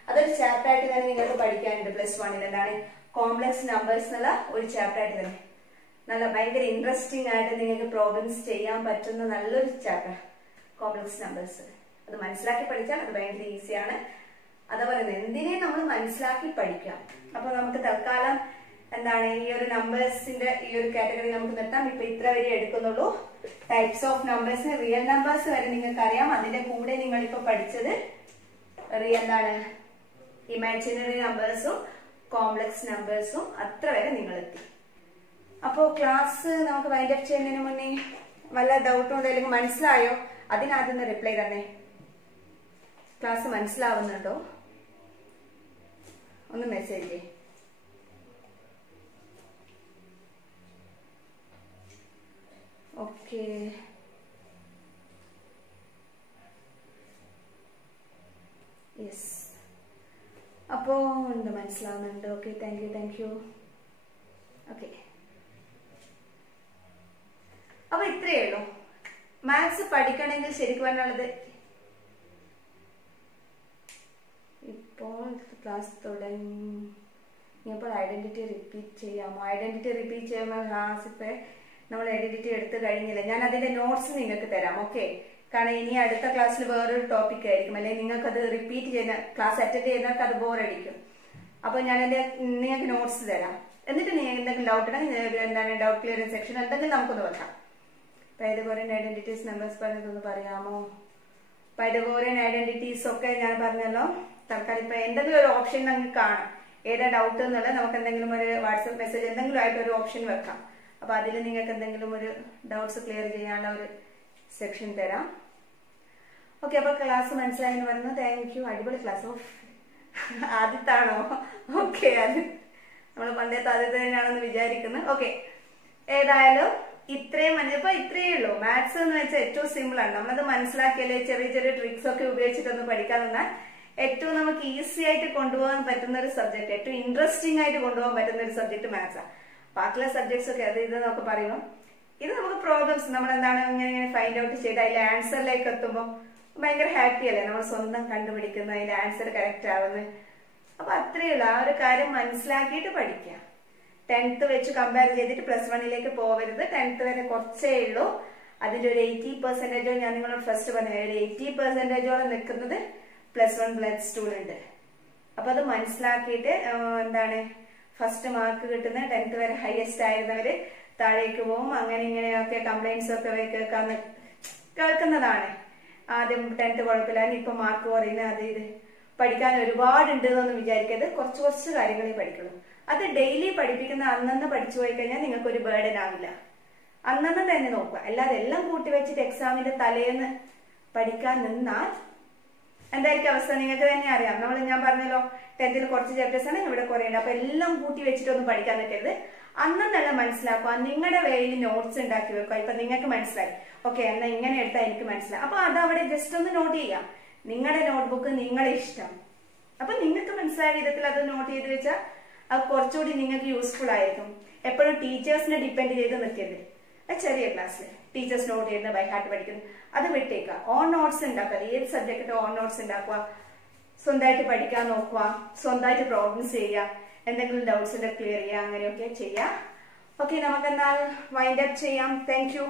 അതൊരു chapter ആയിട്ട് തന്നെ നിങ്ങൾക്ക് പഠിക്കാനുണ്ട് +1. എന്താണ് കോംപ്ലക്സ് നമ്പേഴ്സ് എന്നുള്ള ഒരു ചാപ്റ്റർ ആയിട്ട് തന്നെ. നല്ല ഭയങ്കര ഇൻട്രസ്റ്റിംഗ് ആയിട്ട് നിങ്ങൾക്ക് പ്രോബ്ലംസ് ചെയ്യാൻ പറ്റുന്ന നല്ലൊരു ചാപ്റ്റർ കോംപ്ലക്സ് നമ്പേഴ്സ്. അത് മനസ്സിലാക്കി പഠിച്ചാൽ അത് ഭയങ്കര ഈസിയാണ്. അതുപോലെ എന്തിനേയും നമ്മൾ മനസ്സിലാക്കി പഠിക്കാം. അപ്പൊ നമുക്ക് തൽക്കാലം എന്താണ് ഈ ഒരു നമ്പേഴ്സിന്റെ ഈ ഒരു കാറ്റഗറി നമുക്ക് നിർത്താം. ഇപ്പൊ ഇത്ര വരെ എടുക്കുന്നുള്ളൂ. Types of numbers, real numbers വരെ നിങ്ങൾക്ക് അറിയാം. അതിന്റെ കൂടെ നിങ്ങൾ ഇപ്പൊ പഠിച്ചത് എന്താണ് ഇമാജിനറി നമ്പേഴ്സും കോംപ്ലക്സ് നമ്പേഴ്സും അത്ര വരെ നിങ്ങൾ എത്തി. അപ്പോ ക്ലാസ് നമുക്ക് വൈൻഡ് അപ്പ് ചെയ്യുന്നതിന് മുന്നേ വല്ല ഡൗട്ടും എന്തെങ്കിലും മനസ്സിലായോ? അതിനാദ്യം റിപ്ലൈ തന്നെ. ക്ലാസ് മനസ്സിലാവുന്നുണ്ടോ? ഒന്ന് മെസ്സേജ് ചെയ്യേ. Okay, yes. അപ്പോ എന്ത് മനസ്സിലാവുന്നുണ്ട്? Okay, thank you. ഓക്കെ, അപ്പൊ ഇത്രയേ ഉള്ളൂ. മാത്സ് പഠിക്കണമെങ്കിൽ ശരിക്കും പറഞ്ഞാൽ ഇപ്പോൾ ക്ലാസ് തുടങ്ങി. ഇപ്പോൾ ഐഡന്റിറ്റി റിപ്പീറ്റ് ചെയ്യാമോ? ഐഡന്റിറ്റി റിപ്പീറ്റ് ചെയ്യുമ്പോൾ ക്ലാസ്സിപ്പോ നമ്മൾ ഐഡന്റിറ്റി എടുത്തു കഴിഞ്ഞില്ല. ഞാൻ അതിന്റെ നോട്ട്സ് നിങ്ങൾക്ക് തരാം. ഓക്കെ, കാരണം ഇനി അടുത്ത ക്ലാസ്സിൽ വേറൊരു ടോപ്പിക് ആയിരിക്കും, അല്ലെങ്കിൽ നിങ്ങൾക്ക് അത് റിപ്പീറ്റ് ചെയ്യുന്ന ക്ലാസ് അറ്റൻഡ് ചെയ്യുന്നവർക്ക് അത് ബോറടിക്കും. അപ്പൊ ഞാൻ നിങ്ങൾക്ക് നോട്ട്സ് തരാം. എന്നിട്ട് നിങ്ങൾക്ക് എന്തെങ്കിലും ഡൗട്ട് ഉണ്ടെങ്കിൽ എന്താണ് ഡൗട്ട് ക്ലിയറിംഗ് സെക്ഷൻ എന്തെങ്കിലും നമുക്കൊന്ന് വെക്കാം. പൈതഗോറിയൻ ഐഡന്റിറ്റീസ് നമ്പേഴ്സ് പറഞ്ഞതൊന്ന് പറയാമോ? പൈതഗോറിയൻ ഐഡന്റിറ്റീസ് ഒക്കെ ഞാൻ പറഞ്ഞല്ലോ. തൽക്കാലം ഇപ്പൊ എന്തെങ്കിലും ഒരു ഓപ്ഷൻ നിങ്ങൾക്ക് കാണാം. ഏതാ ഡൗട്ട് എന്നുള്ളത് നമുക്ക് എന്തെങ്കിലും ഒരു വാട്സ്ആപ്പ് മെസ്സേജ് എന്തെങ്കിലും ആയിട്ട് ഒരു ഓപ്ഷൻ വെക്കാം. അപ്പൊ അതിൽ നിങ്ങൾക്ക് എന്തെങ്കിലും ഒരു ഡൗട്ട്സ് ക്ലിയർ ചെയ്യാനുള്ള ഒരു സെക്ഷൻ തരാം. ഓക്കെ, അപ്പൊ ക്ലാസ് മനസ്സിലായെന്ന് പറയുന്നത് താങ്ക് യു. അടിപൊളി ക്ലാസ്. ഓഫ് ആദ്യത്താണോ? ഓക്കെ, അത് നമ്മൾ പണ്ടത്തെ ആദ്യത്തെ തന്നെയാണെന്ന് വിചാരിക്കുന്നു. ഓക്കെ, ഏതായാലും ഇത്രയും ഇപ്പൊ ഇത്രയേ ഉള്ളൂ. മാത്സ് എന്ന് വെച്ചാൽ ഏറ്റവും സിമ്പിൾ ആണ്. നമ്മളത് മനസ്സിലാക്കിയാലേ ചെറിയ ചെറിയ ട്രിക്സ് ഒക്കെ ഉപയോഗിച്ചിട്ടൊന്ന് പഠിക്കാൻ നിന്നാൽ ഏറ്റവും നമുക്ക് ഈസി ആയിട്ട് കൊണ്ടുപോകാൻ പറ്റുന്ന ഒരു സബ്ജക്ട്, ഏറ്റവും ഇൻട്രസ്റ്റിംഗ് ആയിട്ട് കൊണ്ടുപോകാൻ പറ്റുന്ന ഒരു സബ്ജക്ട് മാത്സാണ്. ബാക്കിയുള്ള സബ്ജക്ട്സ് ഒക്കെ അത് ഇതെന്നൊക്കെ പറയുമ്പോൾ ഇത് നമുക്ക് പ്രോബ്ലംസ് നമ്മളെന്താണ് ഇങ്ങനെ ഫൈൻഡ് ഔട്ട് ചെയ്ത് അതിലെ ആൻസറിലേക്ക് എത്തുമ്പോൾ ഭയങ്കര ഹാപ്പി അല്ലേ? നമ്മൾ സ്വന്തം കണ്ടുപിടിക്കുന്ന അതിന്റെ ആൻസർ കറക്റ്റ് ആവുന്നത്. അപ്പൊ അത്രയേ ഉള്ളൂ. ആ ഒരു കാര്യം മനസ്സിലാക്കിയിട്ട് പഠിക്കുക. 10th വെച്ച് കമ്പയർ ചെയ്തിട്ട് +1ലേക്ക് പോകരുത്. 10th വരെ കുറച്ചേ ഉള്ളൂ. അതിന്റെ ഒരു 80% ഞാൻ നിങ്ങളോട് ഫസ്റ്റ് പറഞ്ഞു, 80% നിൽക്കുന്നത് +1 +2 അപ്പൊ അത് മനസ്സിലാക്കിയിട്ട് എന്താണ് ഫസ്റ്റ് മാർക്ക് കിട്ടുന്ന 10th വരെ ഹയസ്റ്റ് ആയിരുന്നവര് താഴേക്ക് പോകും. അങ്ങനെ ഇങ്ങനെയൊക്കെ കംപ്ലൈന്റ്സ് ഒക്കെ കേൾക്കുന്നതാണ്. ആദ്യം 10th കുഴപ്പമില്ല, ഇപ്പൊ മാർക്ക് കുറയുന്നത് അത് ഇത് പഠിക്കാൻ ഒരുപാടുണ്ട് എന്നൊന്നും വിചാരിക്കരുത്. കുറച്ച് കാര്യങ്ങളെ പഠിക്കുള്ളൂ. അത് ഡെയിലി പഠിപ്പിക്കുന്ന അന്നന്ന് പഠിച്ചു പോയി കഴിഞ്ഞാൽ നിങ്ങൾക്ക് ഒരു ബേർഡൻ ആവില്ല. അന്നന്ന് തന്നെ നോക്കുക. അല്ലാതെ എല്ലാം കൂട്ടി വെച്ചിട്ട് എക്സാമിന്റെ തലേന്ന് പഠിക്കാൻ നിന്നാൽ എന്തായിരിക്കും അവസ്ഥ നിങ്ങൾക്ക് തന്നെ അറിയാം. ഞാൻ പറഞ്ഞല്ലോ 10th കുറച്ച് ചാപ്റ്റേഴ്സ് ആണ്, ഇവിടെ കുറെ ഉണ്ട്. അപ്പൊ എല്ലാം കൂട്ടി വെച്ചിട്ടൊന്നും പഠിക്കാൻ നിൽക്കരുത്. അന്നെല്ലാം മനസ്സിലാക്കുക. നിങ്ങളുടെ വേയിൽ നോട്ട്സ് ഉണ്ടാക്കി വെക്കുക. ഇപ്പൊ നിങ്ങൾക്ക് മനസ്സിലായി, ഓക്കെ എന്നാ ഇങ്ങനെ എടുത്താൽ എനിക്ക് മനസ്സിലായി. അപ്പൊ അത് അവിടെ ജസ്റ്റ് ഒന്ന് നോട്ട് ചെയ്യാം. നിങ്ങളുടെ നോട്ട്ബുക്ക് നിങ്ങളെ ഇഷ്ടം. അപ്പൊ നിങ്ങൾക്ക് മനസ്സിലായ വിധത്തിൽ അത് നോട്ട് ചെയ്ത് വെച്ചാൽ അത് കുറച്ചുകൂടി നിങ്ങൾക്ക് യൂസ്ഫുൾ ആയിരിക്കും. എപ്പോഴും ടീച്ചേഴ്സിനെ ഡിപ്പെൻഡ് ചെയ്ത് നിൽക്കരുത്. ചെറിയ ക്ലാസ്സിൽ ടീച്ചേഴ്സ് നോട്ട് ചെയ്യുന്നത് ബൈ ഹാർട്ട് പഠിക്കുന്നത് അത് വിട്ടേക്കുക. ഓൺ നോട്ട്സ് ഉണ്ടാക്കുക. ഏത് സബ്ജക്റ്റ് ഓൺ നോട്ട്സ് ഉണ്ടാക്കുക. സ്വന്തമായിട്ട് പഠിക്കാൻ നോക്കുക. സ്വന്തമായിട്ട് പ്രോബ്ലംസ് ചെയ്യുക. എന്തെങ്കിലും ഡൗട്ട്സ് ക്ലിയർ ചെയ്യുക. അങ്ങനെയൊക്കെ ചെയ്യാം. ഓക്കെ, നമുക്ക് എന്നാൽ വൈൻഡ് അപ്പ് ചെയ്യാം. Thank you.